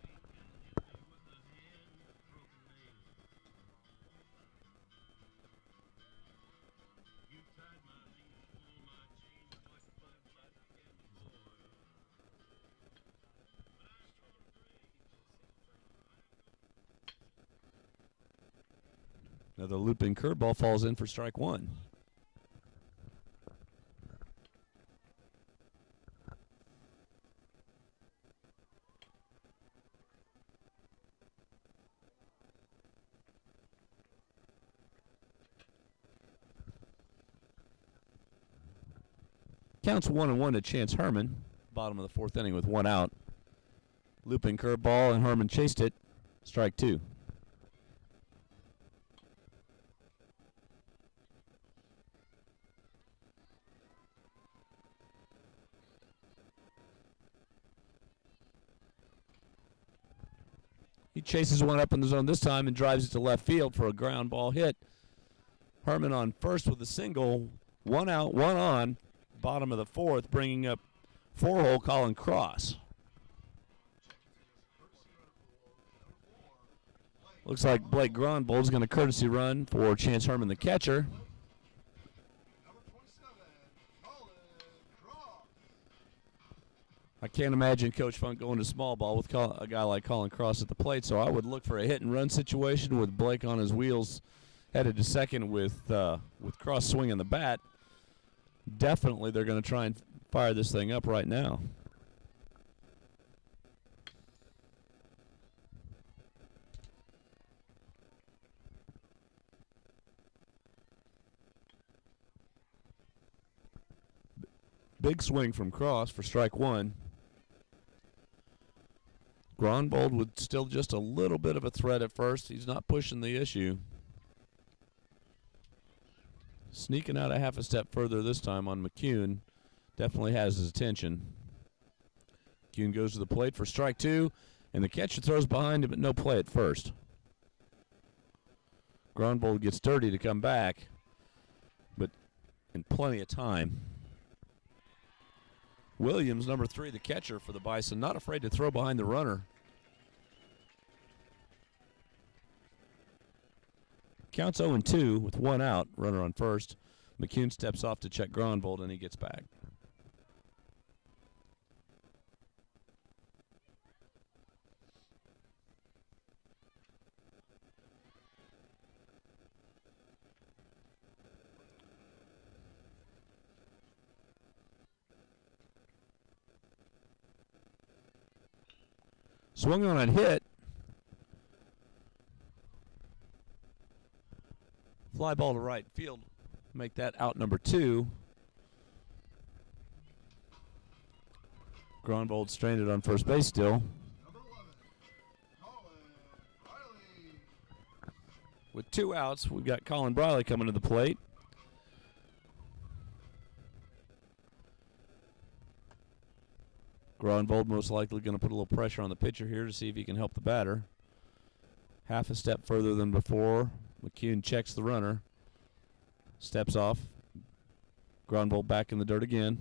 Another looping curveball falls in for strike 1. Counts 1-1 to Chance Herman. Bottom of the fourth inning with one out. Looping curveball, and Herman chased it. Strike 2. He chases one up in the zone this time and drives it to left field for a ground ball hit. Herman on first with a single. One out, one on. Bottom of the fourth, bringing up 4-hole Colin Cross. Looks like Blake Gronbold's going to courtesy run for Chance Herman, the catcher. I can't imagine Coach Funk going to small ball with a guy like Colin Cross at the plate, so I would look for a hit-and-run situation with Blake on his wheels, headed to second with Cross swinging the bat. Definitely they're going to try and fire this thing up right now. Big swing from Cross for strike 1. Gronbold with still just a little bit of a threat at first. He's not pushing the issue. Sneaking out a half a step further this time on McCune. Definitely has his attention. McCune goes to the plate for strike 2, and the catcher throws behind him, but no play at first. Gronbold gets dirty to come back, but in plenty of time. Williams, number 3, the catcher for the Bison, not afraid to throw behind the runner. Counts 0-2 with one out, runner on first. McCune steps off to check Gronbold, and he gets back. Swung on and hit. Fly ball to right field. Make that out number 2. Gronbold stranded on first base still. With 2 outs, we've got Colin Briley coming to the plate. Gronbold most likely going to put a little pressure on the pitcher here to see if he can help the batter. Half a step further than before. McCune checks the runner. Steps off. Gronbold back in the dirt again.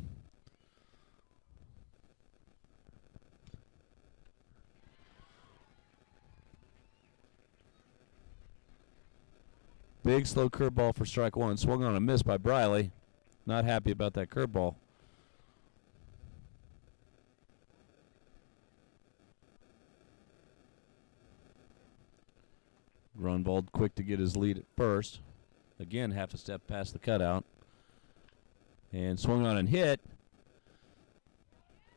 Big slow curveball for strike 1. Swung on a miss by Briley. Not happy about that curveball. Gronbold quick to get his lead at first. Again, half a step past the cutout. And swung on and hit.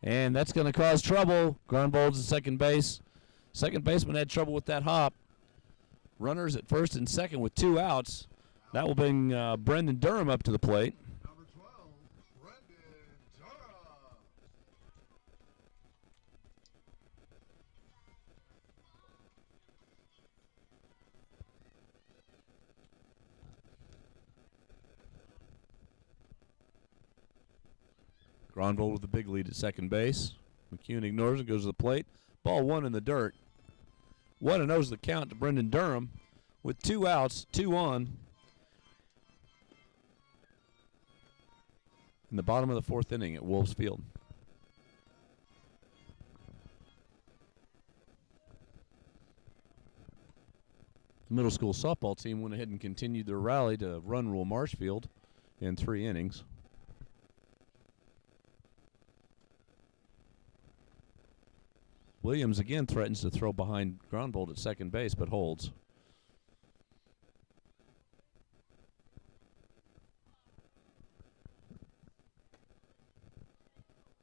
And that's going to cause trouble. Gronbold's at second base. Second baseman had trouble with that hop. Runners at first and second with 2 outs. That will bring Brendan Durham up to the plate. Gronvold with a big lead at second base. McCune ignores it, goes to the plate. Ball one in the dirt. 1-0's the count to Brendan Durham with 2 outs, 2 on. In the bottom of the 4th inning at Wolves Field. The middle school softball team went ahead and continued their rally to run rule Marshfield in 3 innings. Williams again threatens to throw behind Gronvold at second base, but holds.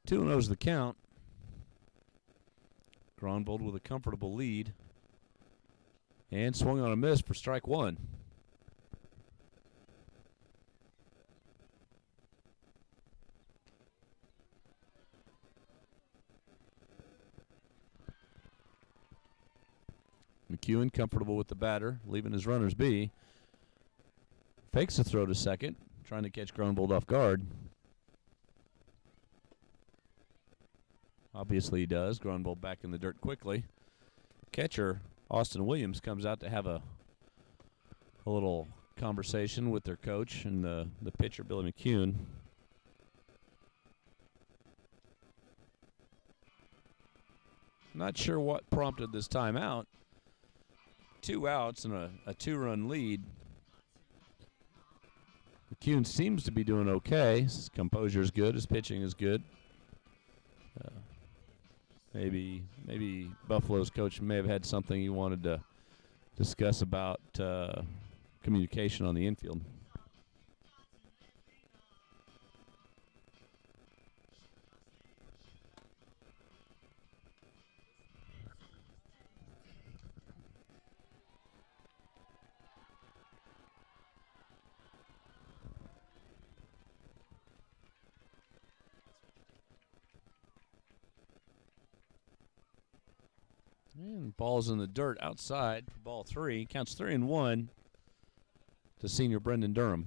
Two and 0's the count. Gronvold with a comfortable lead. And swung on a miss for strike one. McEwen comfortable with the batter, leaving his runners be. Fakes a throw to second, trying to catch Gronvold off guard. Obviously he does. Gronvold back in the dirt quickly. Catcher Austin Williams comes out to have a little conversation with their coach and the pitcher Billy McCune. Not sure what prompted this timeout. 2 outs and a 2-run lead. McCune seems to be doing okay. His composure is good. His pitching is good. Maybe Buffalo's coach may have had something he wanted to discuss about communication on the infield. And ball's in the dirt outside for ball 3. Counts 3-1 to senior Brendan Durham.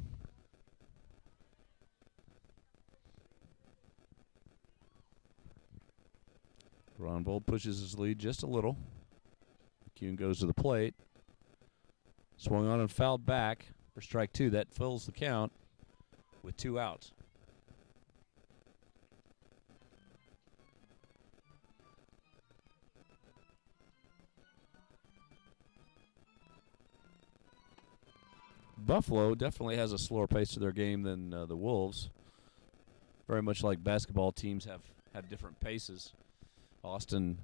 Gronvold pushes his lead just a little. McCune goes to the plate. Swung on and fouled back for strike 2. That fills the count with 2 outs. Buffalo definitely has a slower pace to their game than the Wolves. Very much like basketball teams have different paces. Austin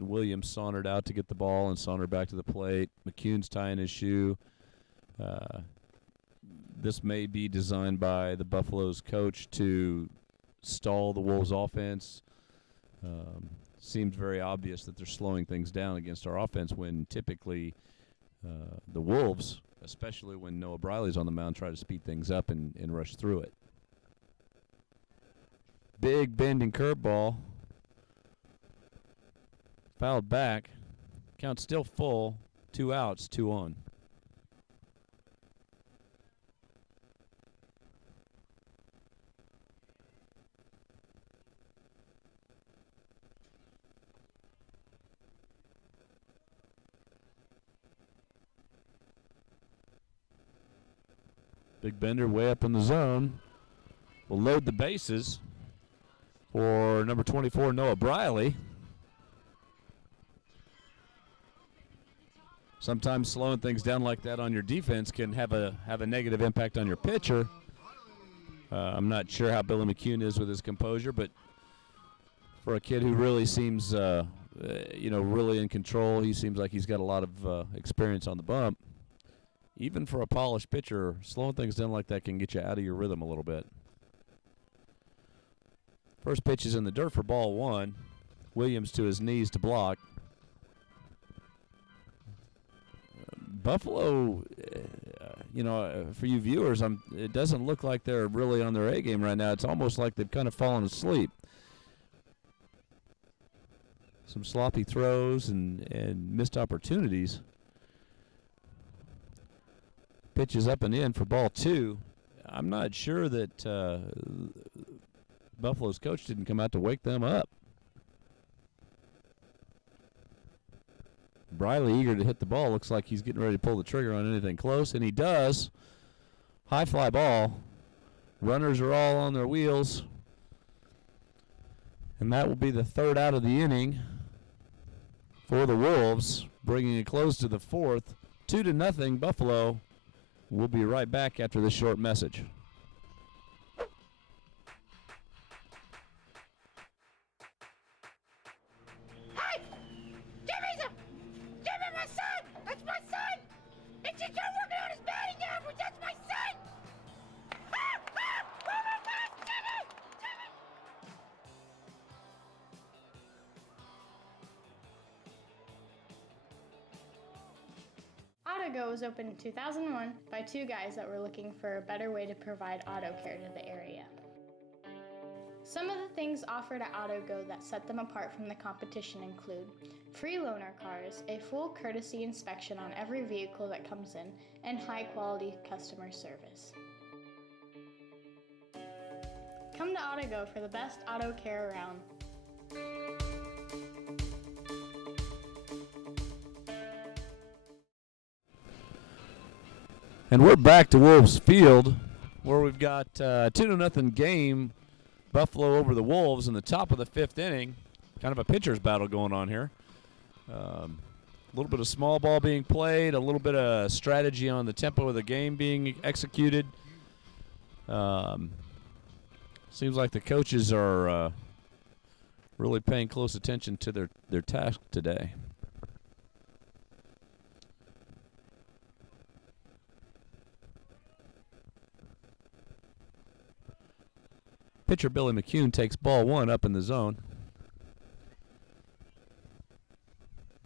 Williams sauntered out to get the ball and sauntered back to the plate. McCune's tying his shoe. This may be designed by the Buffalo's coach to stall the Wolves' offense. Seems very obvious that they're slowing things down against our offense when typically the Wolves, especially when Noah Briley's on the mound, try to speed things up and rush through it. Big bending curveball. Fouled back. Count still full. 2 outs, 2 on. Big bender way up in the zone. Will load the bases for number 24, Noah Briley. Sometimes slowing things down like that on your defense can have a negative impact on your pitcher. I'm not sure how Billy McCune is with his composure, but for a kid who really seems, really in control, he seems like he's got a lot of experience on the bump. Even for a polished pitcher, slowing things down like that can get you out of your rhythm a little bit. First pitch is in the dirt for ball 1. Williams to his knees to block. Buffalo, for you viewers, it doesn't look like they're really on their A game right now. It's almost like they've kind of fallen asleep. Some sloppy throws and missed opportunities. Pitch is up and in for ball 2. I'm not sure that Buffalo's coach didn't come out to wake them up. Briley eager to hit the ball. Looks like he's getting ready to pull the trigger on anything close, and he does. High fly ball. Runners are all on their wheels. And that will be the third out of the inning for the Wolves, bringing it close to the fourth. 2-0 Buffalo. We'll be right back after this short message. Hey! Give me my son! That's my son! And you can't work on his batting average! That's my son! AutoGo was opened in 2001 by two guys that were looking for a better way to provide auto care to the area. Some of the things offered at AutoGo that set them apart from the competition include free loaner cars, a full courtesy inspection on every vehicle that comes in, and high-quality customer service. Come to AutoGo for the best auto care around. And we're back to Wolves Field, where we've got a 2-0 game. Buffalo over the Wolves in the top of the fifth inning. Kind of a pitcher's battle going on here. A little bit of small ball being played, a little bit of strategy on the tempo of the game being executed. Seems like the coaches are really paying close attention to their task today. Pitcher Billy McCune takes ball one up in the zone.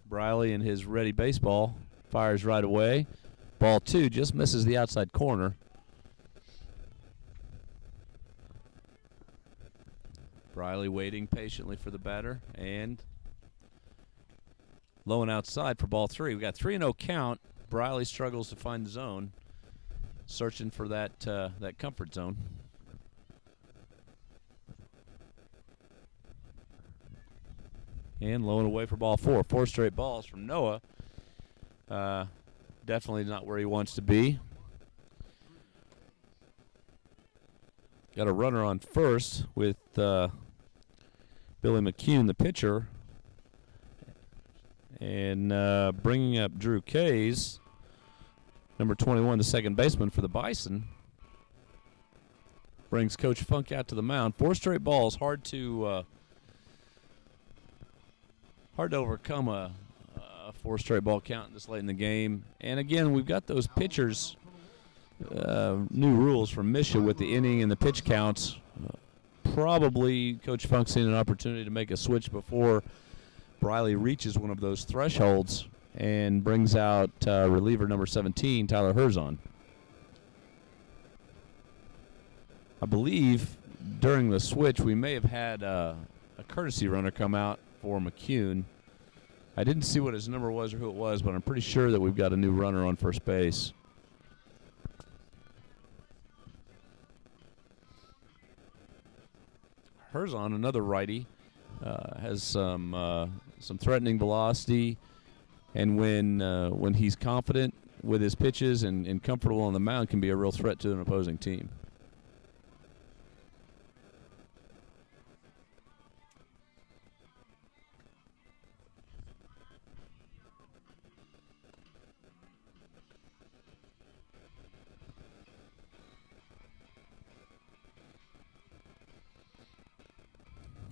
Briley in his ready baseball fires right away. Ball two just misses the outside corner. Briley waiting patiently for the batter and low and outside for ball three. We got 3-0 count. Briley struggles to find the zone, searching for that comfort zone. And low and away for ball four. 4 straight balls from Noah. Definitely not where he wants to be. Got a runner on first with Billy McCune, the pitcher. And bringing up Drew Kays, number 21, the second baseman for the Bison. Brings Coach Funk out to the mound. 4 straight balls, hard to overcome a 4 straight ball count this late in the game. And again, we've got those pitchers, new rules from Misha with the inning and the pitch counts. Probably Coach Funk's seen an opportunity to make a switch before Briley reaches one of those thresholds and brings out reliever number 17, Tyler Herzon. I believe during the switch we may have had a courtesy runner come out for McCune. I didn't see what his number was or who it was, but I'm pretty sure that we've got a new runner on first base. Herzon, another righty, has some threatening velocity, and when he's confident with his pitches and comfortable on the mound, can be a real threat to an opposing team.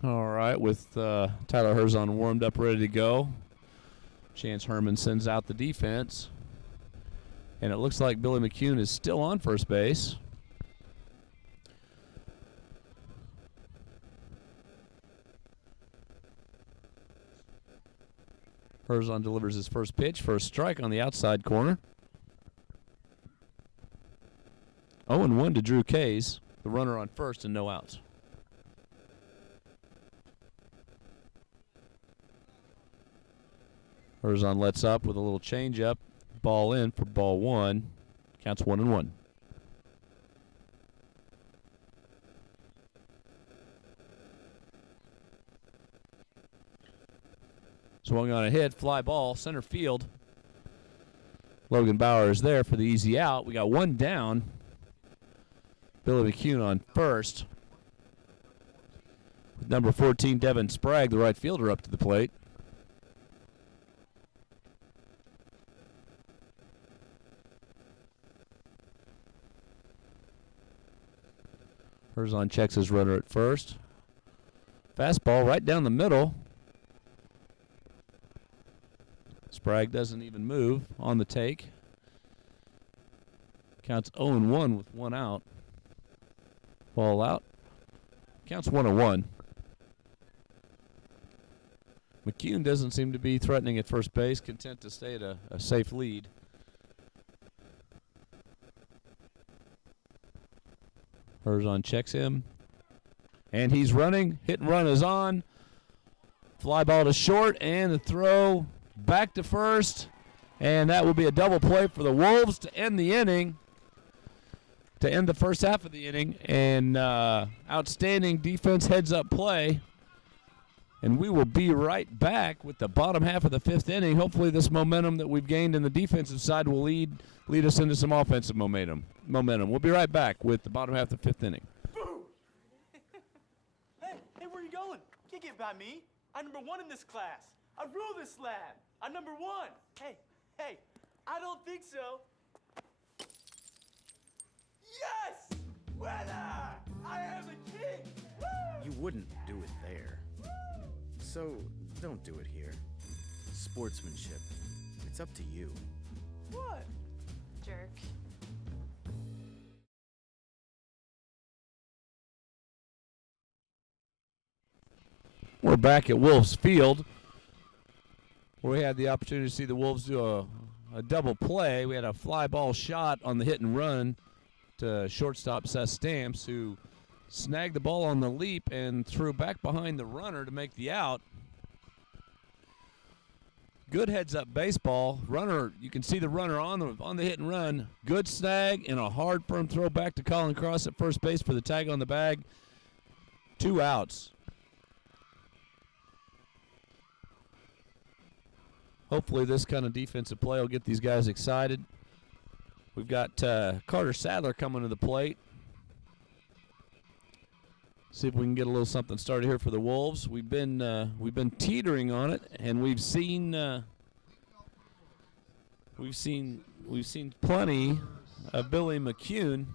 All right, with Tyler Herzon warmed up, ready to go, Chance Herman sends out the defense. And it looks like Billy McCune is still on first base. Herzon delivers his first pitch for a strike on the outside corner. 0-1 to Drew Kays, the runner on first and no outs. Herzon lets up with a little changeup. Ball in for ball one. Counts 1-1. Swung on a hit, fly ball, center field. Logan Bauer is there for the easy out. We got one down. Billy McCune on first. With number 14, Devin Sprague, the right fielder, up to the plate. Herzon checks his runner at first. Fastball right down the middle. Sprague doesn't even move on the take. Counts 0-1 with one out. Ball out. Counts 1-1. McCune doesn't seem to be threatening at first base, content to stay at a safe lead. Herzon checks him. And he's running. Hit and run is on. Fly ball to short, and the throw back to first. And that will be a double play for the Wolves to end the inning, to end the first half of the inning. And outstanding defense heads-up play. And we will be right back with the bottom half of the fifth inning. Hopefully this momentum that we've gained in the defensive side will lead us into some offensive momentum. We'll be right back with the bottom half of the fifth inning. Hey, where are you going? Can't get by me. I'm number one in this class. I rule this lab. I'm number one. Hey, I don't think so. Yes! Winner! I am the king! Woo! You wouldn't do it there. So, don't do it here. Sportsmanship. It's up to you. What? Jerk. We're back at Wolves Field, where we had the opportunity to see the Wolves do a double play. We had a fly ball shot on the hit and run to shortstop Seth Stamps, who snagged the ball on the leap and threw back behind the runner to make the out. Good heads-up baseball. Runner, you can see the runner on the hit and run. Good snag and a hard, firm throw back to Colin Cross at first base for the tag on the bag. 2 outs. Hopefully this kind of defensive play will get these guys excited. We've got Carter Sadler coming to the plate. See if we can get a little something started here for the Wolves. We've been teetering on it, and we've seen plenty of Billy McCune.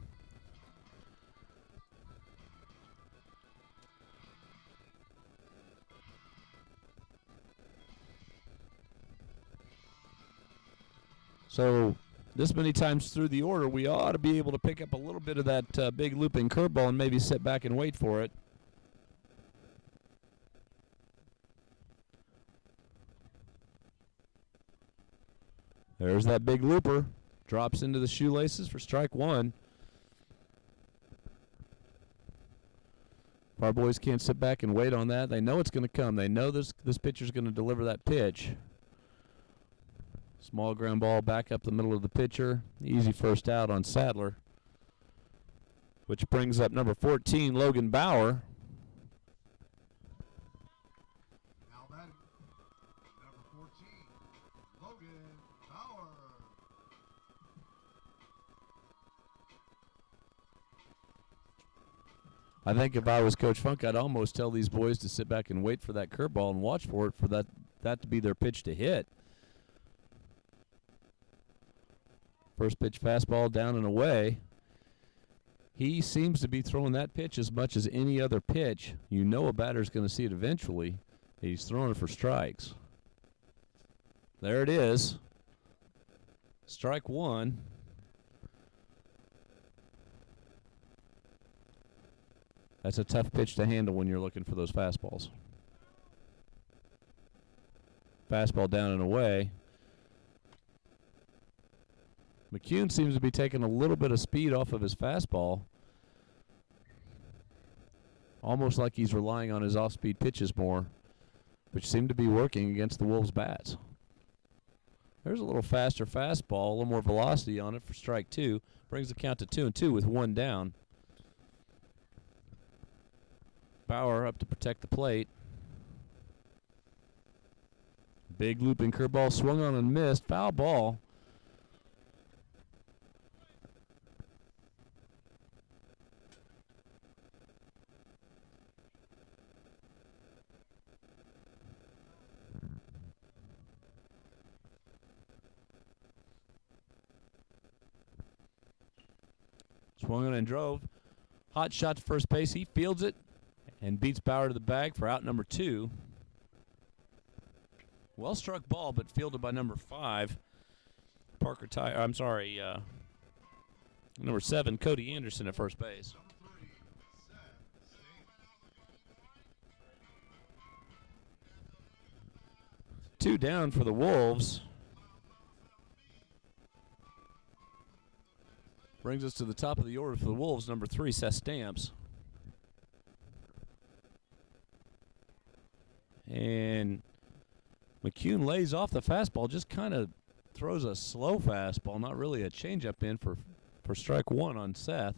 So this many times through the order, we ought to be able to pick up a little bit of that big looping curveball and maybe sit back and wait for it. There's that big looper. Drops into the shoelaces for strike one. Our boys can't sit back and wait on that. They know it's going to come. They know this pitcher's going to deliver that pitch. Small ground ball back up the middle of the pitcher. Easy first out on Sadler. Which brings up number 14, Logan Bauer. Now batting, number 14, Logan Bauer. I think if I was Coach Funk, I'd almost tell these boys to sit back and wait for that curveball and watch for it, for that to be their pitch to hit. First pitch fastball down and away. He seems to be throwing that pitch as much as any other pitch. You know a batter's going to see it eventually. He's throwing it for strikes. There it is. Strike one. That's a tough pitch to handle when you're looking for those fastballs. Fastball down and away. McCune seems to be taking a little bit of speed off of his fastball. Almost like he's relying on his off-speed pitches more, which seem to be working against the Wolves' bats. There's a little faster fastball, a little more velocity on it for strike two. Brings the count to 2-2 with one down. Bauer up to protect the plate. Big looping curveball swung on and missed. Foul ball. Swung on and drove. Hot shot to first base. He fields it and beats Bauer to the bag for out number 2. Well struck ball, but fielded by number 5. Number 7, Cody Anderson at first base. 2 down for the Wolves. Brings us to the top of the order for the Wolves, number 3, Seth Stamps. And McCune lays off the fastball, just kind of throws a slow fastball, not really a changeup in for strike 1 on Seth.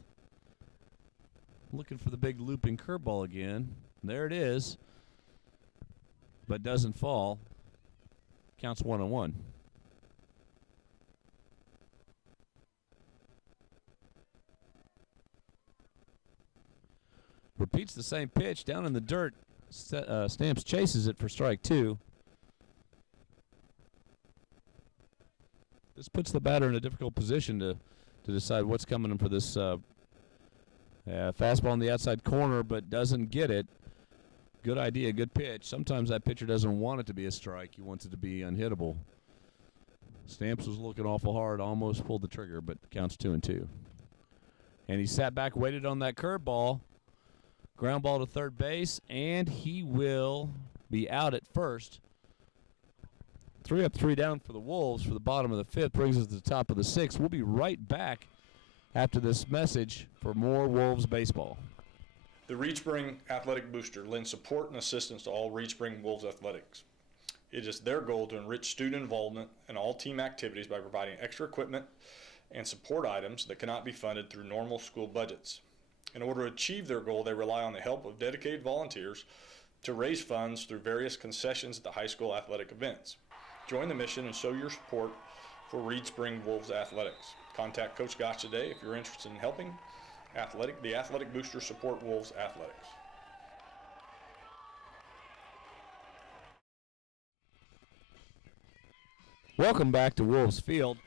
Looking for the big looping curveball again. There it is, but doesn't fall. Counts 1-1. Repeats the same pitch down in the dirt. Stamps chases it for strike 2. This puts the batter in a difficult position to decide what's coming in for this fastball in the outside corner, but doesn't get it. Good idea, good pitch. Sometimes that pitcher doesn't want it to be a strike. He wants it to be unhittable. Stamps was looking awful hard, almost pulled the trigger, but counts 2-2. And he sat back, waited on that curveball. Ground ball to third base, and he will be out at first. 3 up, 3 down for the Wolves for the bottom of the 5th. Brings us to the top of the 6th. We'll be right back after this message for more Wolves baseball. The Reed Spring Athletic Booster lends support and assistance to all Reed Spring Wolves athletics. It is their goal to enrich student involvement in all team activities by providing extra equipment and support items that cannot be funded through normal school budgets. In order to achieve their goal, they rely on the help of dedicated volunteers to raise funds through various concessions at the high school athletic events. Join the mission and show your support for Reed Spring Wolves athletics. Contact Coach Gosch today if you're interested in helping the Athletic Booster support Wolves athletics. Welcome back to Wolves Field.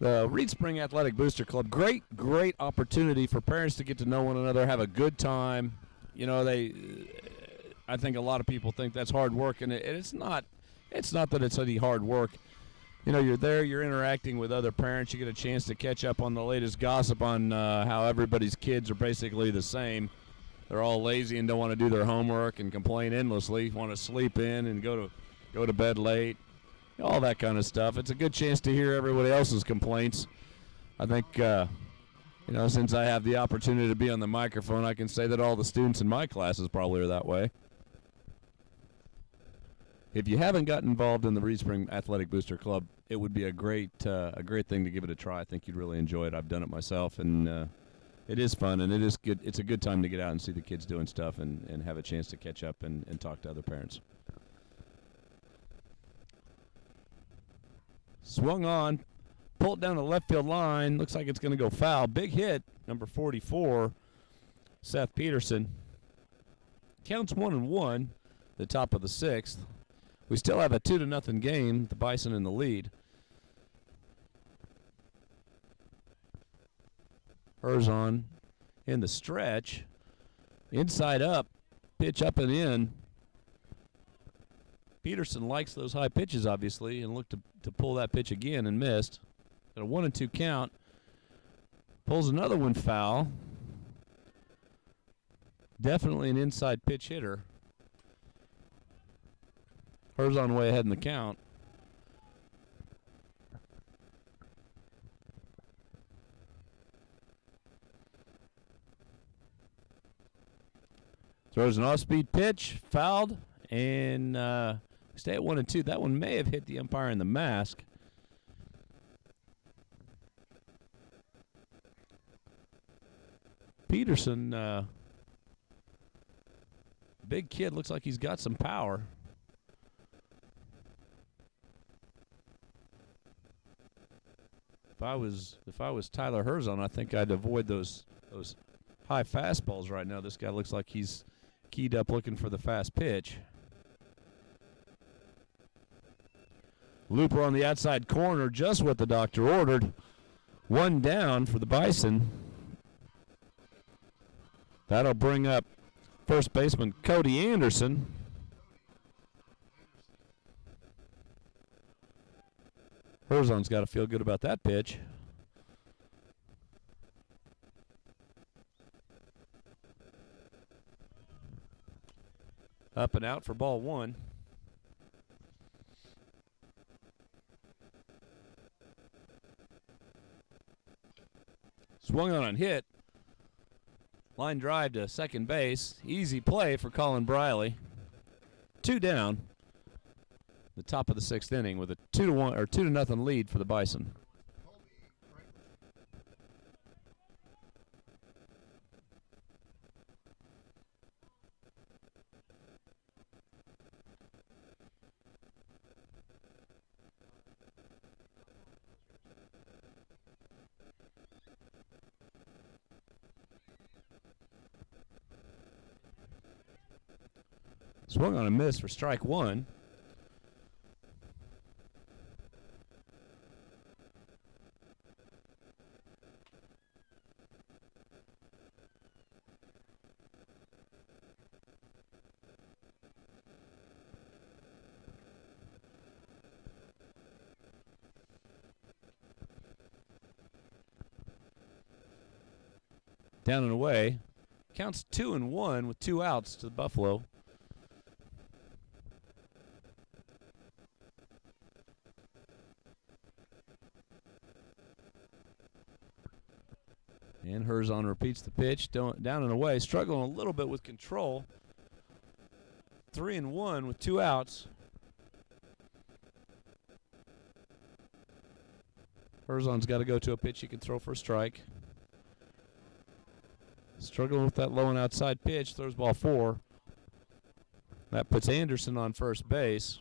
The Reed Spring Athletic Booster Club, great opportunity for parents to get to know one another, have a good time. You know, I think a lot of people think that's hard work, and it's not. It's not that it's any hard work. You know, you're there, you're interacting with other parents, you get a chance to catch up on the latest gossip on how everybody's kids are basically the same. They're all lazy and don't want to do their homework and complain endlessly, want to sleep in and go to bed late. All that kind of stuff. It's a good chance to hear everybody else's complaints. I think, since I have the opportunity to be on the microphone, I can say that all the students in my classes probably are that way. If you haven't gotten involved in the Reed Spring Athletic Booster Club, it would be a great thing to give it a try. I think you'd really enjoy it. I've done it myself, and it is fun, and it is good. It's a good time to get out and see the kids doing stuff and have a chance to catch up and talk to other parents. Swung on, pulled down the left field line. Looks like it's going to go foul. Big hit, number 44, Seth Peterson. Counts 1-1, the top of the 6th. We still have a 2-0 game, the Bison in the lead. Herzon in the stretch. Inside up, pitch up and in. Peterson likes those high pitches, obviously, and looked to pull that pitch again and missed. Got a 1-2 count. Pulls another one foul. Definitely an inside pitch hitter. Herzon way ahead in the count. Throws an off-speed pitch, fouled, and stay at 1-2. That one may have hit the umpire in the mask. Peterson, big kid, looks like he's got some power. If I was Tyler Herzon, I think I'd avoid those high fastballs right now. This guy looks like he's keyed up looking for the fast pitch. Looper on the outside corner, just what the doctor ordered. One down for the Bison. That'll bring up first baseman Cody Anderson. Herzon's got to feel good about that pitch. Up and out for ball one. Swung on and hit. Line drive to second base. Easy play for Colin Briley. 2 down. The top of the 6th inning with a 2-1 or 2-0 lead for the Bison. Swung on a miss for strike one. Down and away. Counts 2-1 with 2 outs to the Buffalo. And Herzon repeats the pitch, down and away, struggling a little bit with control. 3-1 with 2 outs. Herzon's got to go to a pitch he can throw for a strike. Struggling with that low and outside pitch, throws ball 4. That puts Anderson on first base.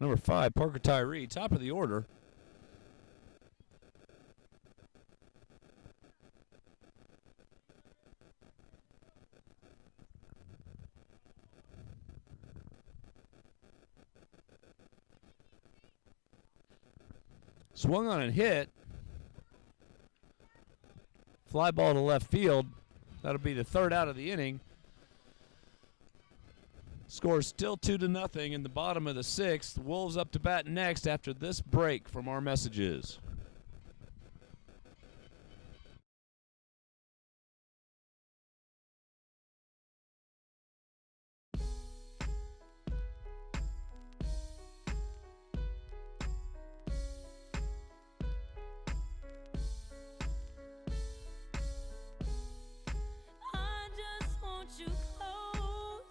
Number 5, Parker Tyree, top of the order. Swung on and hit. Fly ball to left field. That'll be the 3rd out of the inning. Score still 2-0 in the bottom of the 6th. Wolves up to bat next after this break from our messages. I just want you close,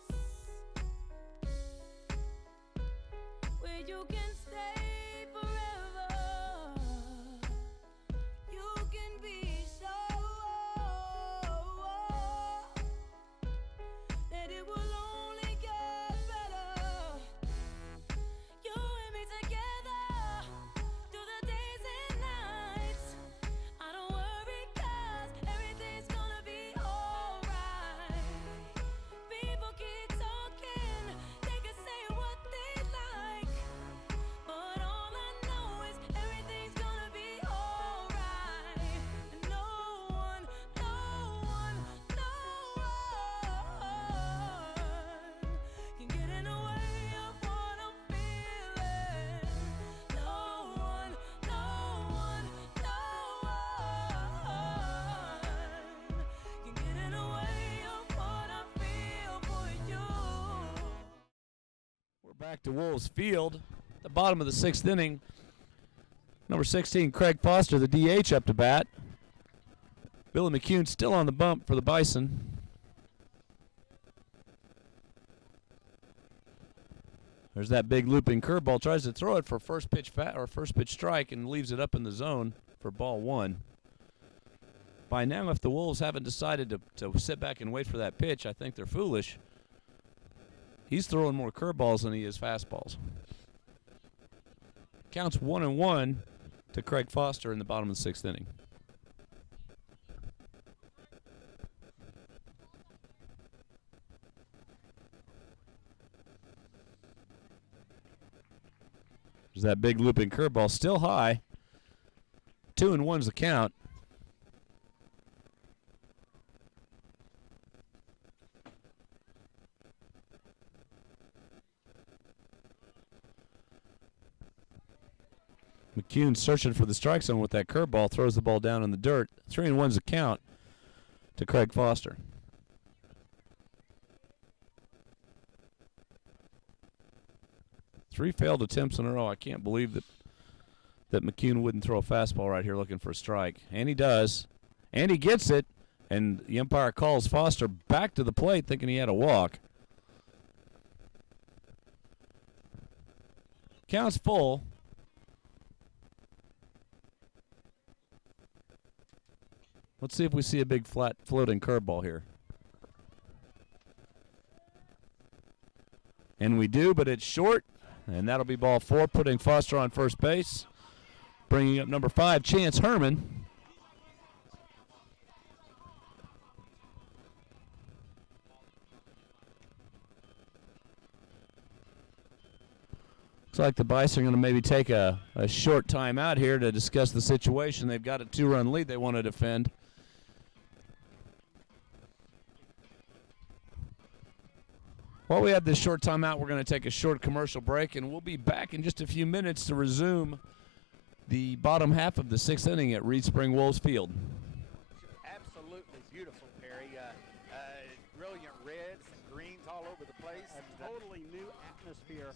where you can stay forever. You can be so that it will only get better. You and me together through the days and nights. I don't worry 'cause everything's gonna be alright. People keep talking, they can say what they like, but all I know is everything's gonna be alright. And no one can get in the way of what I'm feeling. No one can get in the way of what I feel for you. We're back to Wolves Field. The bottom of the 6th inning. Number 16, Craig Foster, the DH, up to bat. Billy McCune still on the bump for the Bison. There's that big looping curveball. Tries to throw it for first pitch strike and leaves it up in the zone for ball 1. by now, if the Wolves haven't decided to sit back and wait for that pitch, I think they're foolish. He's throwing more curveballs than he is fastballs. Counts 1-1 to Craig Foster in the bottom of the 6th inning. There's that big looping curveball, still high. 2-1's the count. McCune searching for the strike zone with that curveball, throws the ball down in the dirt. 3-1's the count to Craig Foster. Three failed attempts in a row. I can't believe that McCune wouldn't throw a fastball right here looking for a strike. And he does. And he gets it. And the umpire calls Foster back to the plate thinking he had a walk. Counts full. Let's see if we see a big flat floating curveball here. And we do, but it's short. And that'll be ball 4, putting Foster on first base. Bringing up number 5, Chance Herman. Looks like the Bison are going to maybe take a short time out here to discuss the situation. They've got a 2-run lead they want to defend. While we have this short timeout, we're going to take a short commercial break, and we'll be back in just a few minutes to resume the bottom half of the 6th inning at Reed Spring Wolves Field. Absolutely beautiful, Perry. Brilliant reds and greens all over the place. A totally new atmosphere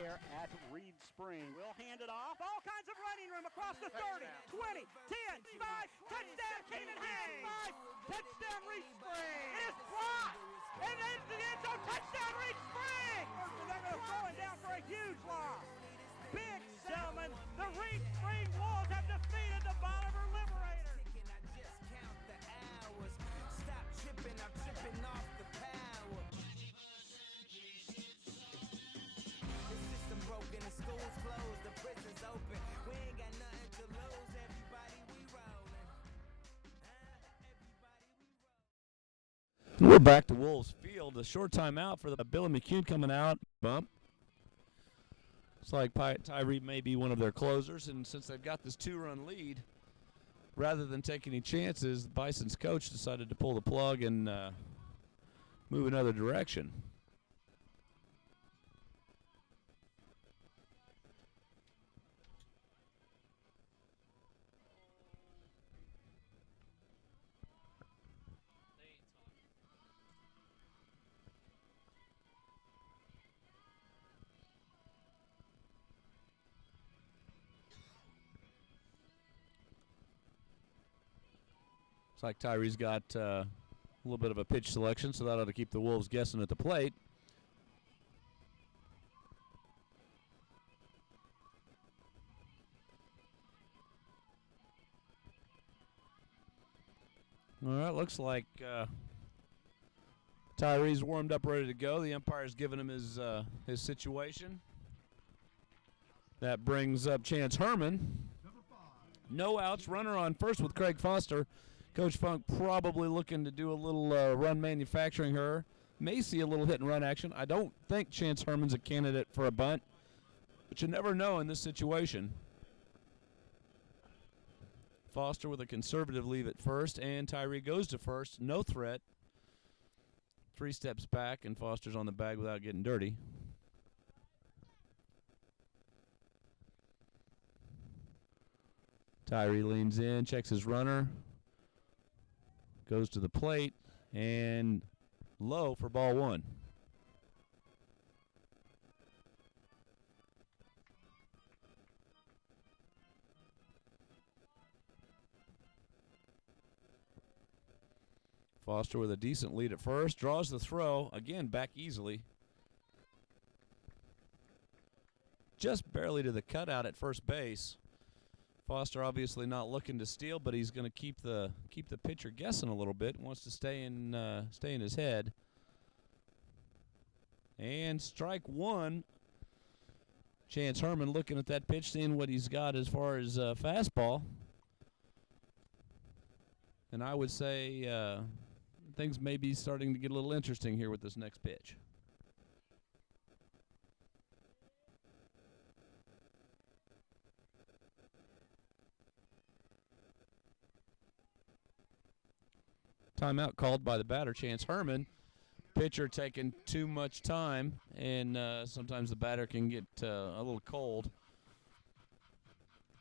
here at Reed Spring. We'll hand it off. All kinds of running room across the 30, 20, 10, 5, touchdown, Keenan Hayes. 5, touchdown, Reed Spring. It is blocked. And into the end zone, touchdown, Reed Spring. They're going to throw it down for a huge loss. Big gentlemen, the Reed Spring Wolves have defeated the Bolivar Liberators. Stop tripping, I'm tripping off the power. The system broken, the school's closed, the prison's open. We ain't got nothing to lose, everybody we rolling. And we're back to Wolves Field. A short timeout for the Billy McCune coming out. Bump. Looks like Tyree may be one of their closers, and since they've got this 2-run lead, rather than take any chances, Bison's coach decided to pull the plug and move another direction. Looks like Tyree's got a little bit of a pitch selection, so that ought to keep the Wolves guessing at the plate. All right, looks like Tyree's warmed up, ready to go. The umpire's given him his situation. That brings up Chance Herman. No outs, runner on first with Craig Foster. Coach Funk probably looking to do a little run manufacturing her. May see a little hit and run action. I don't think Chance Herman's a candidate for a bunt, but you never know in this situation. Foster with a conservative leave at first, and Tyree goes to first. No threat. 3 steps back, and Foster's on the bag without getting dirty. Tyree leans in, checks his runner. Goes to the plate, and low for ball 1. Foster with a decent lead at first, draws the throw, again back easily. Just barely to the cutout at first base. Foster obviously not looking to steal, but he's going to keep the pitcher guessing a little bit. Wants to stay in his head. And strike one. Chance Herman looking at that pitch, seeing what he's got as far as fastball. And I would say things may be starting to get a little interesting here with this next pitch. Timeout called by the batter, Chance Herman. Pitcher taking too much time, and sometimes the batter can get a little cold.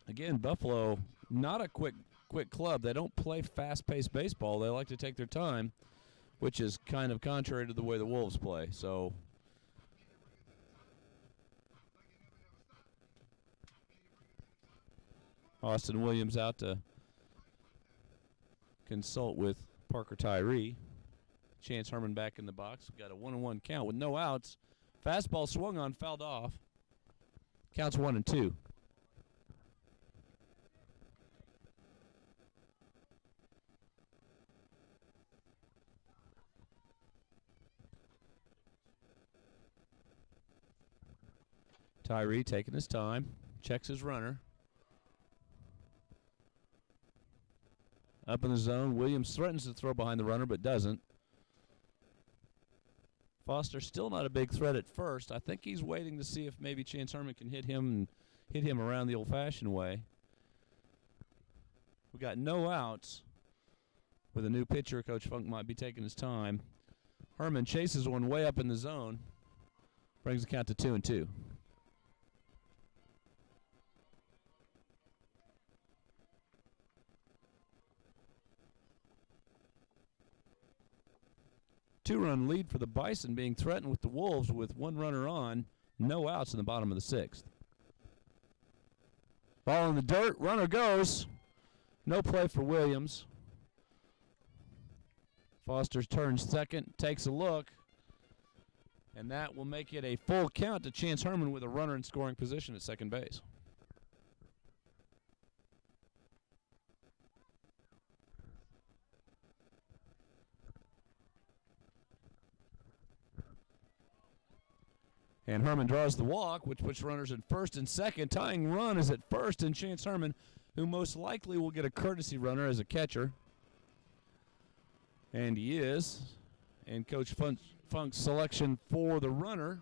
Again, Buffalo, not a quick club. They don't play fast-paced baseball. They like to take their time, which is kind of contrary to the way the Wolves play. So Austin Williams out to consult with Parker Tyree. Chance Herman back in the box. We've got a 1-1 count with no outs. Fastball swung on, fouled off. Counts 1-2. Tyree taking his time, checks his runner. Up in the zone, Williams threatens to throw behind the runner, but doesn't. Foster still not a big threat at first. I think he's waiting to see if maybe Chance Herman can hit him around the old-fashioned way. We got no outs. With a new pitcher, Coach Funk might be taking his time. Herman chases one way up in the zone, brings the count to 2-2. Two-run lead for the Bison, being threatened with the Wolves with one runner on, no outs in the bottom of the sixth. Ball in the dirt, runner goes. No play for Williams. Foster turns second, takes a look, and that will make it a full count to Chance Herman with a runner in scoring position at second base. And Herman draws the walk, which puts runners at first and second. Tying run is at first, and Chance Herman, who most likely will get a courtesy runner as a catcher. And he is. And Coach Funk's selection for the runner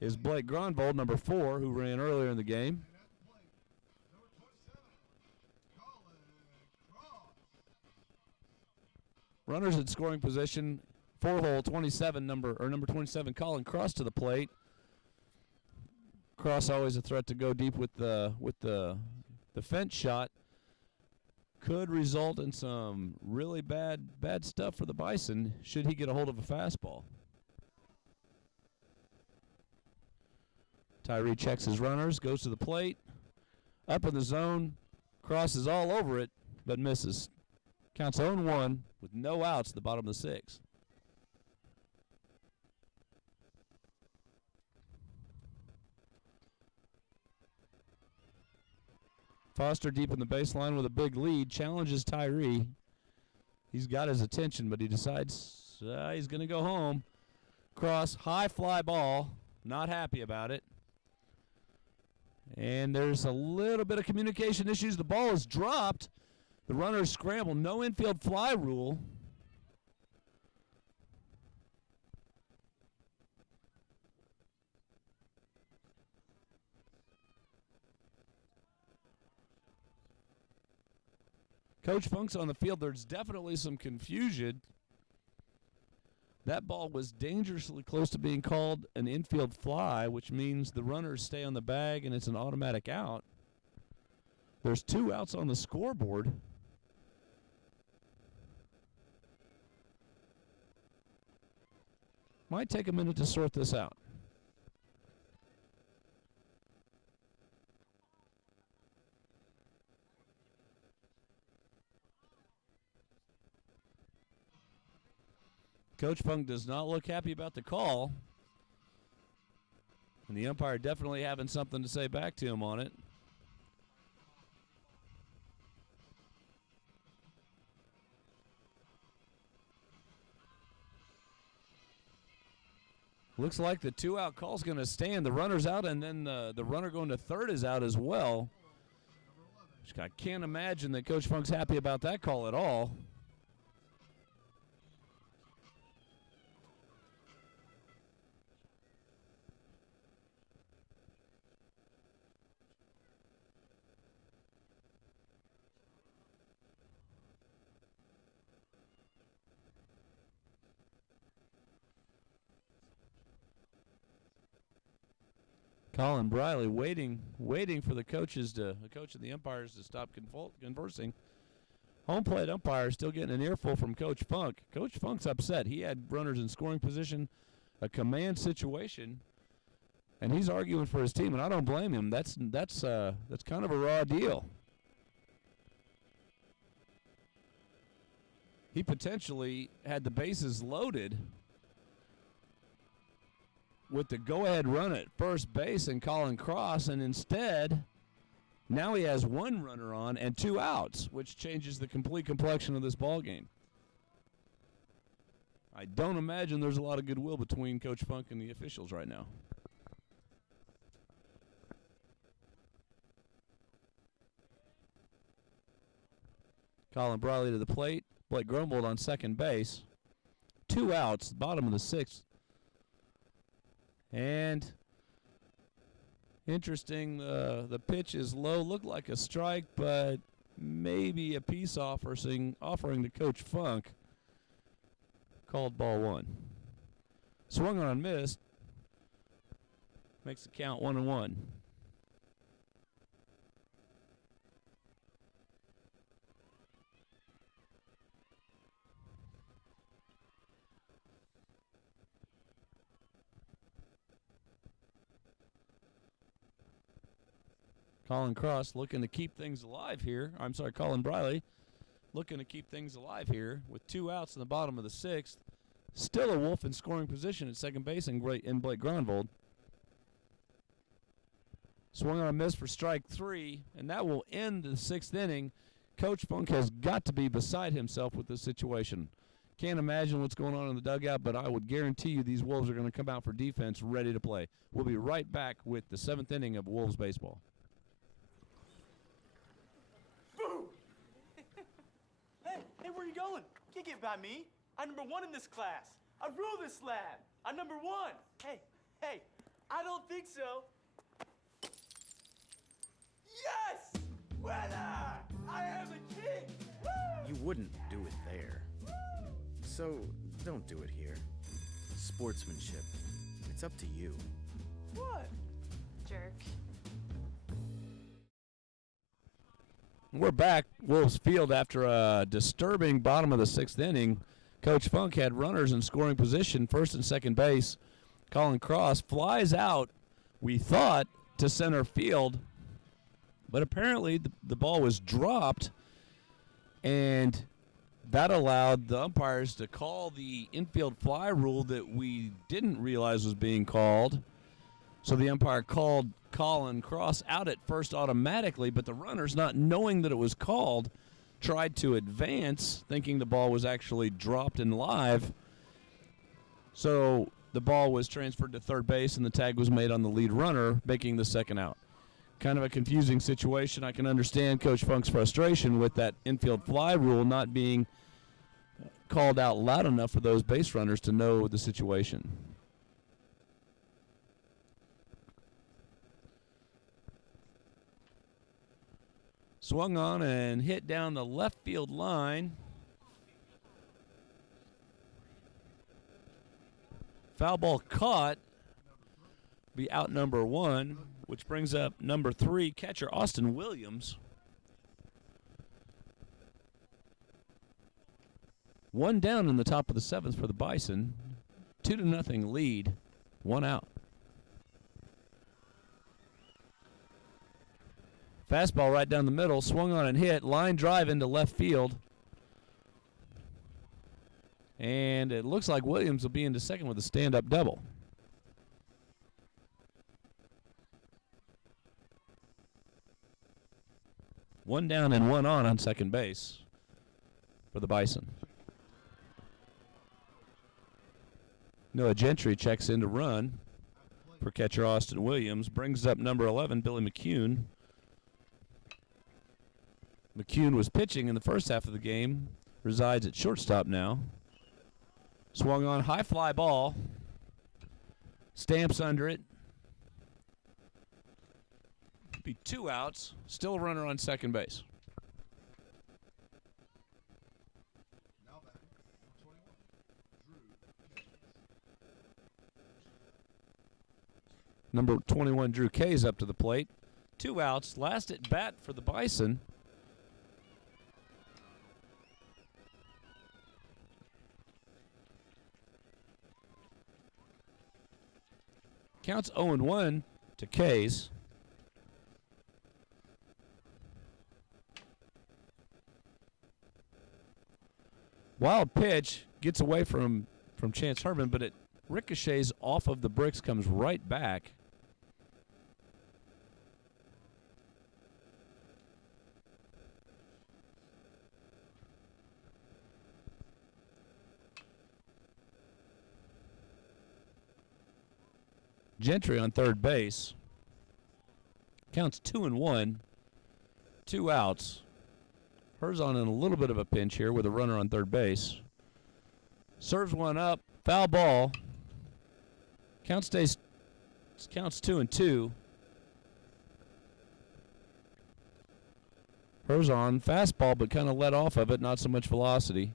is Blake Gronvold, number 4, who ran earlier in the game. Runners in scoring position. 4-hole 27 number 27 Colin Cross to the plate. Cross always a threat to go deep with the fence shot. Could result in some really bad stuff for the Bison should he get a hold of a fastball. Tyree checks his runners, goes to the plate, up in the zone, Cross is all over it, but misses. Counts 0-1 with no outs at the bottom of the sixth. Foster deep in the baseline with a big lead, challenges Tyree. He's got his attention, but he decides he's going to go home. Cross, high fly ball, not happy about it. And there's a little bit of communication issues. The ball is dropped. The runners scramble. No infield fly rule. Coach Funk's on the field. There's definitely some confusion. That ball was dangerously close to being called an infield fly, which means the runners stay on the bag and it's an automatic out. There's 2 outs on the scoreboard. Might take a minute to sort this out. Coach Funk does not look happy about the call. And the umpire definitely having something to say back to him on it. Looks like the 2-out call's going to stand. The runner's out, and then the runner going to third is out as well. I can't imagine that Coach Funk's happy about that call at all. Colin Briley waiting for the coach and the umpires to stop conversing. Home plate umpire still getting an earful from Coach Funk. Coach Funk's upset. He had runners in scoring position, a command situation, and he's arguing for his team, and I don't blame him. That's kind of a raw deal. He potentially had the bases loaded with the go-ahead run at first base and Colin Cross, and instead, now he has one runner on and 2 outs, which changes the complete complexion of this ball game. I don't imagine there's a lot of goodwill between Coach Funk and the officials right now. Colin Briley to the plate. Blake Grunwald on second base. 2 outs, bottom of the 6th. And interesting, the pitch is low. Looked like a strike, but maybe a peace offering to Coach Funk. Called ball 1. Swung on and missed. Makes the count 1-1. Colin Cross looking to keep things alive here. Colin Briley looking to keep things alive here with 2 outs in the bottom of the 6th. Still a Wolf in scoring position at second base in Blake Grunwald. Swung on a miss for strike 3, and that will end the 6th inning. Coach Funk has got to be beside himself with this situation. Can't imagine what's going on in the dugout, but I would guarantee you these Wolves are going to come out for defense ready to play. We'll be right back with the 7th inning of Wolves baseball. Hey, where you going? Can't get by me. I'm number 1 in this class. I rule this lab. I'm number 1. Hey, I don't think so. Yes! Winner! I am the king! Woo! You wouldn't do it there. So, don't do it here. Sportsmanship. It's up to you. What? Jerk. We're back, Wolves Field, after a disturbing bottom of the 6th inning. Coach Funk had runners in scoring position, first and second base. Colin Cross flies out, we thought, to center field, but apparently the ball was dropped, and that allowed the umpires to call the infield fly rule that we didn't realize was being called. So the umpire called Colin Cross out at first automatically, but the runners, not knowing that it was called, tried to advance, thinking the ball was actually dropped and live. So the ball was transferred to third base, and the tag was made on the lead runner, making the 2nd out. Kind of a confusing situation. I can understand Coach Funk's frustration with that infield fly rule not being called out loud enough for those base runners to know the situation. Swung on and hit down the left field line. Foul ball caught. Be out number 1, which brings up number 3, catcher Austin Williams. 1 down in the top of the 7th for the Bison. 2-0 lead. 1 out. Fastball right down the middle, swung on and hit, line drive into left field. And it looks like Williams will be into second with a stand-up double. One down and 1 on second base for the Bison. Noah Gentry checks in to run for catcher Austin Williams. Brings up number 11, Billy McCune. McCune was pitching in the first half of the game. Resides at shortstop now. Swung on, high fly ball. Stamps under it. Be 2 outs. Still a runner on second base. Number 21, Drew Kay's up to the plate. 2 outs. Last at bat for the Bison. Counts 0-1 to Kay's. Wild pitch gets away from Chance Herman, but it ricochets off of the bricks, comes right back. Gentry on third base. Counts 2-1. 2 outs. Herzon in a little bit of a pinch here with a runner on third base. Serves one up. Foul ball. Counts 2-2. Herzon, fastball, but kind of let off of it, not so much velocity.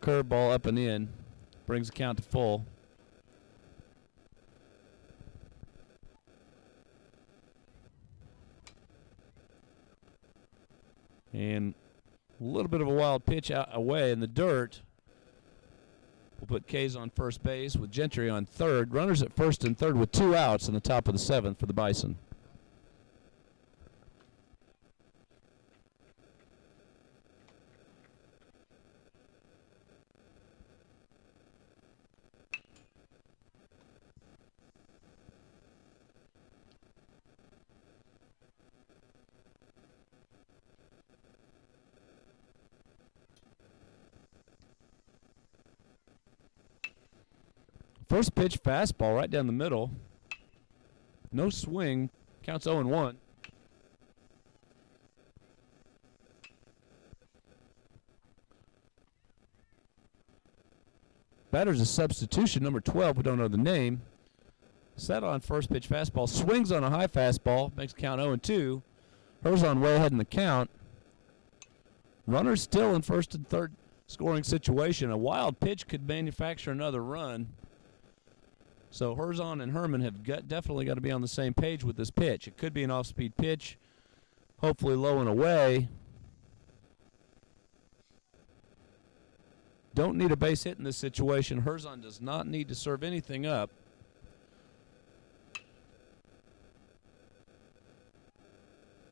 Curveball up and in. Brings the count to full. And a little bit of a wild pitch out away in the dirt. We'll put Kays on first base with Gentry on third. Runners at first and third with 2 outs in the top of the 7th for the Bison. First pitch fastball right down the middle. No swing. Counts 0-1. Batter's a substitution, number 12. We don't know the name. Set on first pitch fastball. Swings on a high fastball. Makes count 0-2. Herzon way ahead in the count. Runner still in first and third scoring situation. A wild pitch could manufacture another run. So Herzon and Herman have definitely got to be on the same page with this pitch. It could be an off-speed pitch, hopefully low and away. Don't need a base hit in this situation. Herzon does not need to serve anything up.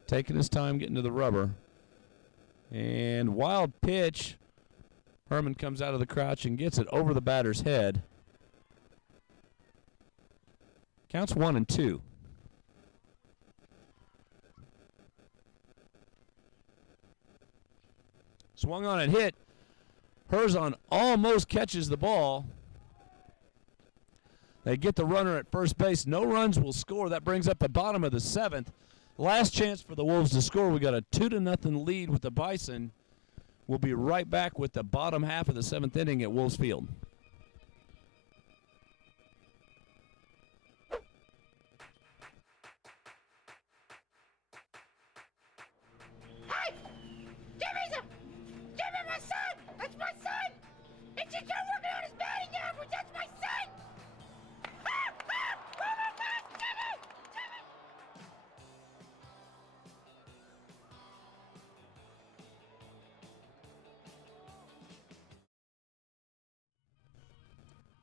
Taking his time getting to the rubber. And wild pitch. Herman comes out of the crouch and gets it over the batter's head. Counts 1-2. Swung on and hit. Herzon almost catches the ball. They get the runner at first base. No runs will score. That brings up the bottom of the 7th. Last chance for the Wolves to score. We got a 2-0 lead with the Bison. We'll be right back with the bottom half of the 7th inning at Wolves Field.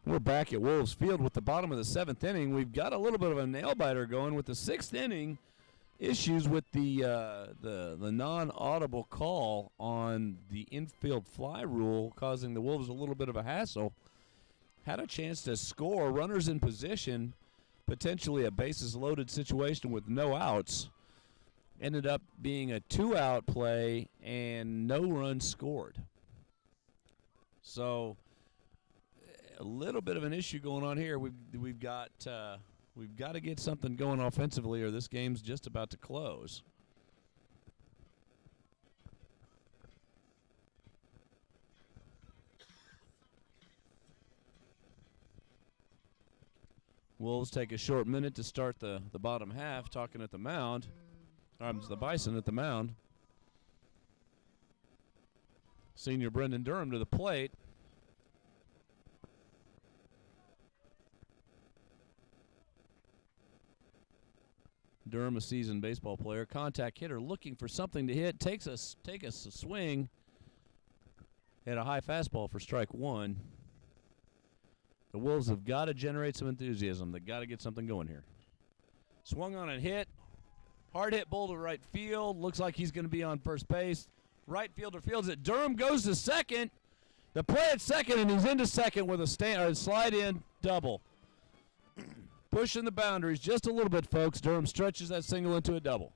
We're back at Wolves Field with the bottom of the 7th inning. We've got a little bit of a nail-biter going with the 6th inning. Issues with the non-audible call on the infield fly rule, causing the Wolves a little bit of a hassle. Had a chance to score, runners in position, potentially a bases-loaded situation with no outs. ended up being a 2-out play and no runs scored. So a little bit of an issue going on here. We've got to get something going offensively, or this game's just about to close. Wolves take a short minute to start the bottom half, talking at the mound. The Bison at the mound. Senior Brendan Durham to the plate. Durham, a seasoned baseball player, contact hitter, looking for something to hit. Take a swing at a high fastball for strike one. The Wolves have got to generate some enthusiasm. They've got to get something going here. Swung on and hit. Hard hit ball to right field. Looks like he's going to be on first base. Right fielder fields it. Durham goes to second. The play at second, and he's into second with a slide-in double. Pushing the boundaries just a little bit, folks. Durham stretches that single into a double.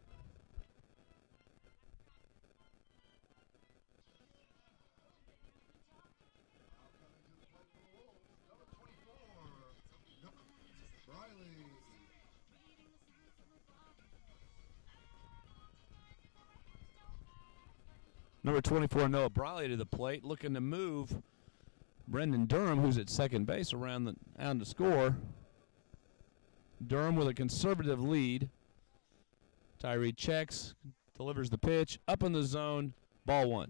Number 24, Noah Briley to the plate, looking to move Brendan Durham, who's at second base, around to score. Durham with a conservative lead. Tyree checks, delivers the pitch, up in the zone, ball one.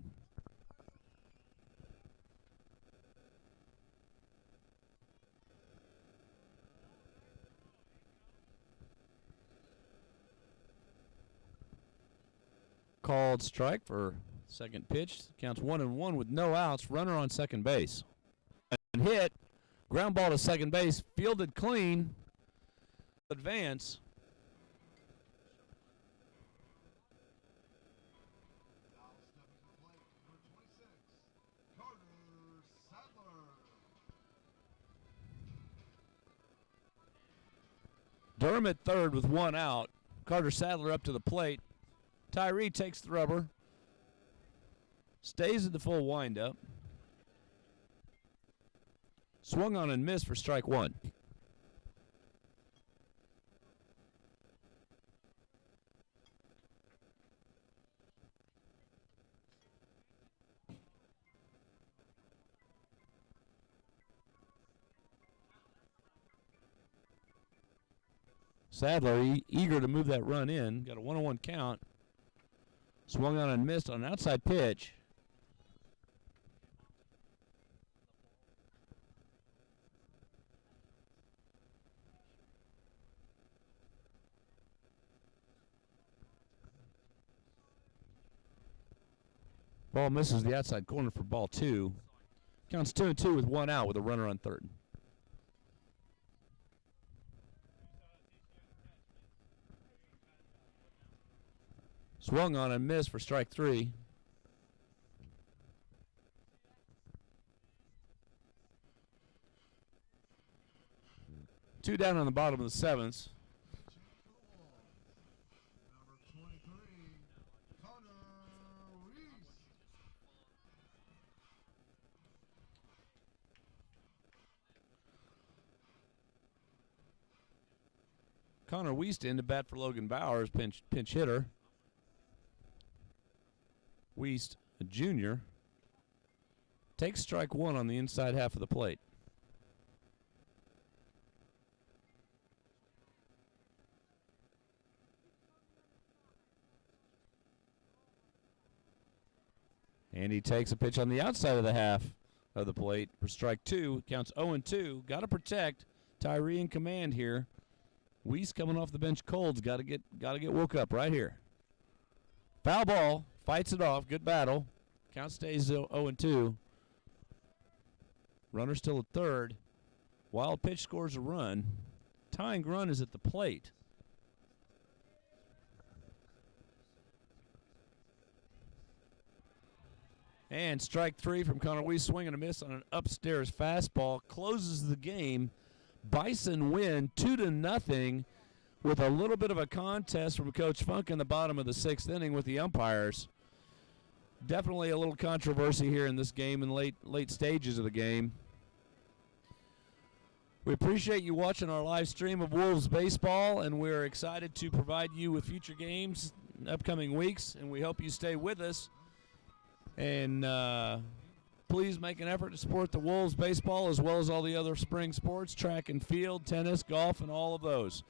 Called strike for second pitch. Counts 1-1 with no outs. Runner on second base. And hit. Ground ball to second base. Fielded clean. Advance. Durham at third with one out. Carter Sadler up to the plate. Tyree takes the rubber. Stays at the full windup. Swung on and missed for strike one. Sadler eager to move that run in. Got a 1-1 count. Swung on and missed on an outside pitch. Ball misses the outside corner for ball two. Counts 2-2 with one out with a runner on third. Swung on and missed for strike three. Two down on the bottom of the seventh. Connor Wiest in to bat for Logan Bowers, pinch hitter. Wiest, a junior, takes strike one on the inside half of the plate. And he takes a pitch on the outside of the half of the plate for strike two. Counts 0-2. Got to protect. Tyree in command here. Wiest coming off the bench cold. Got to get woke up right here. Foul ball. Fights it off. Good battle. Count stays 0-2. Runner still at third. Wild pitch scores a run. Tying run is at the plate. And strike three from Connor Wiest, swing and a miss on an upstairs fastball. Closes the game. Bison win 2-0 with a little bit of a contest from Coach Funk in the bottom of the 6th inning with the umpires. Definitely a little controversy here in this game in late stages of the game. We appreciate you watching our live stream of Wolves baseball, and we're excited to provide you with future games in upcoming weeks, and we hope you stay with us. And please make an effort to support the Wolves baseball as well as all the other spring sports, track and field, tennis, golf, and all of those.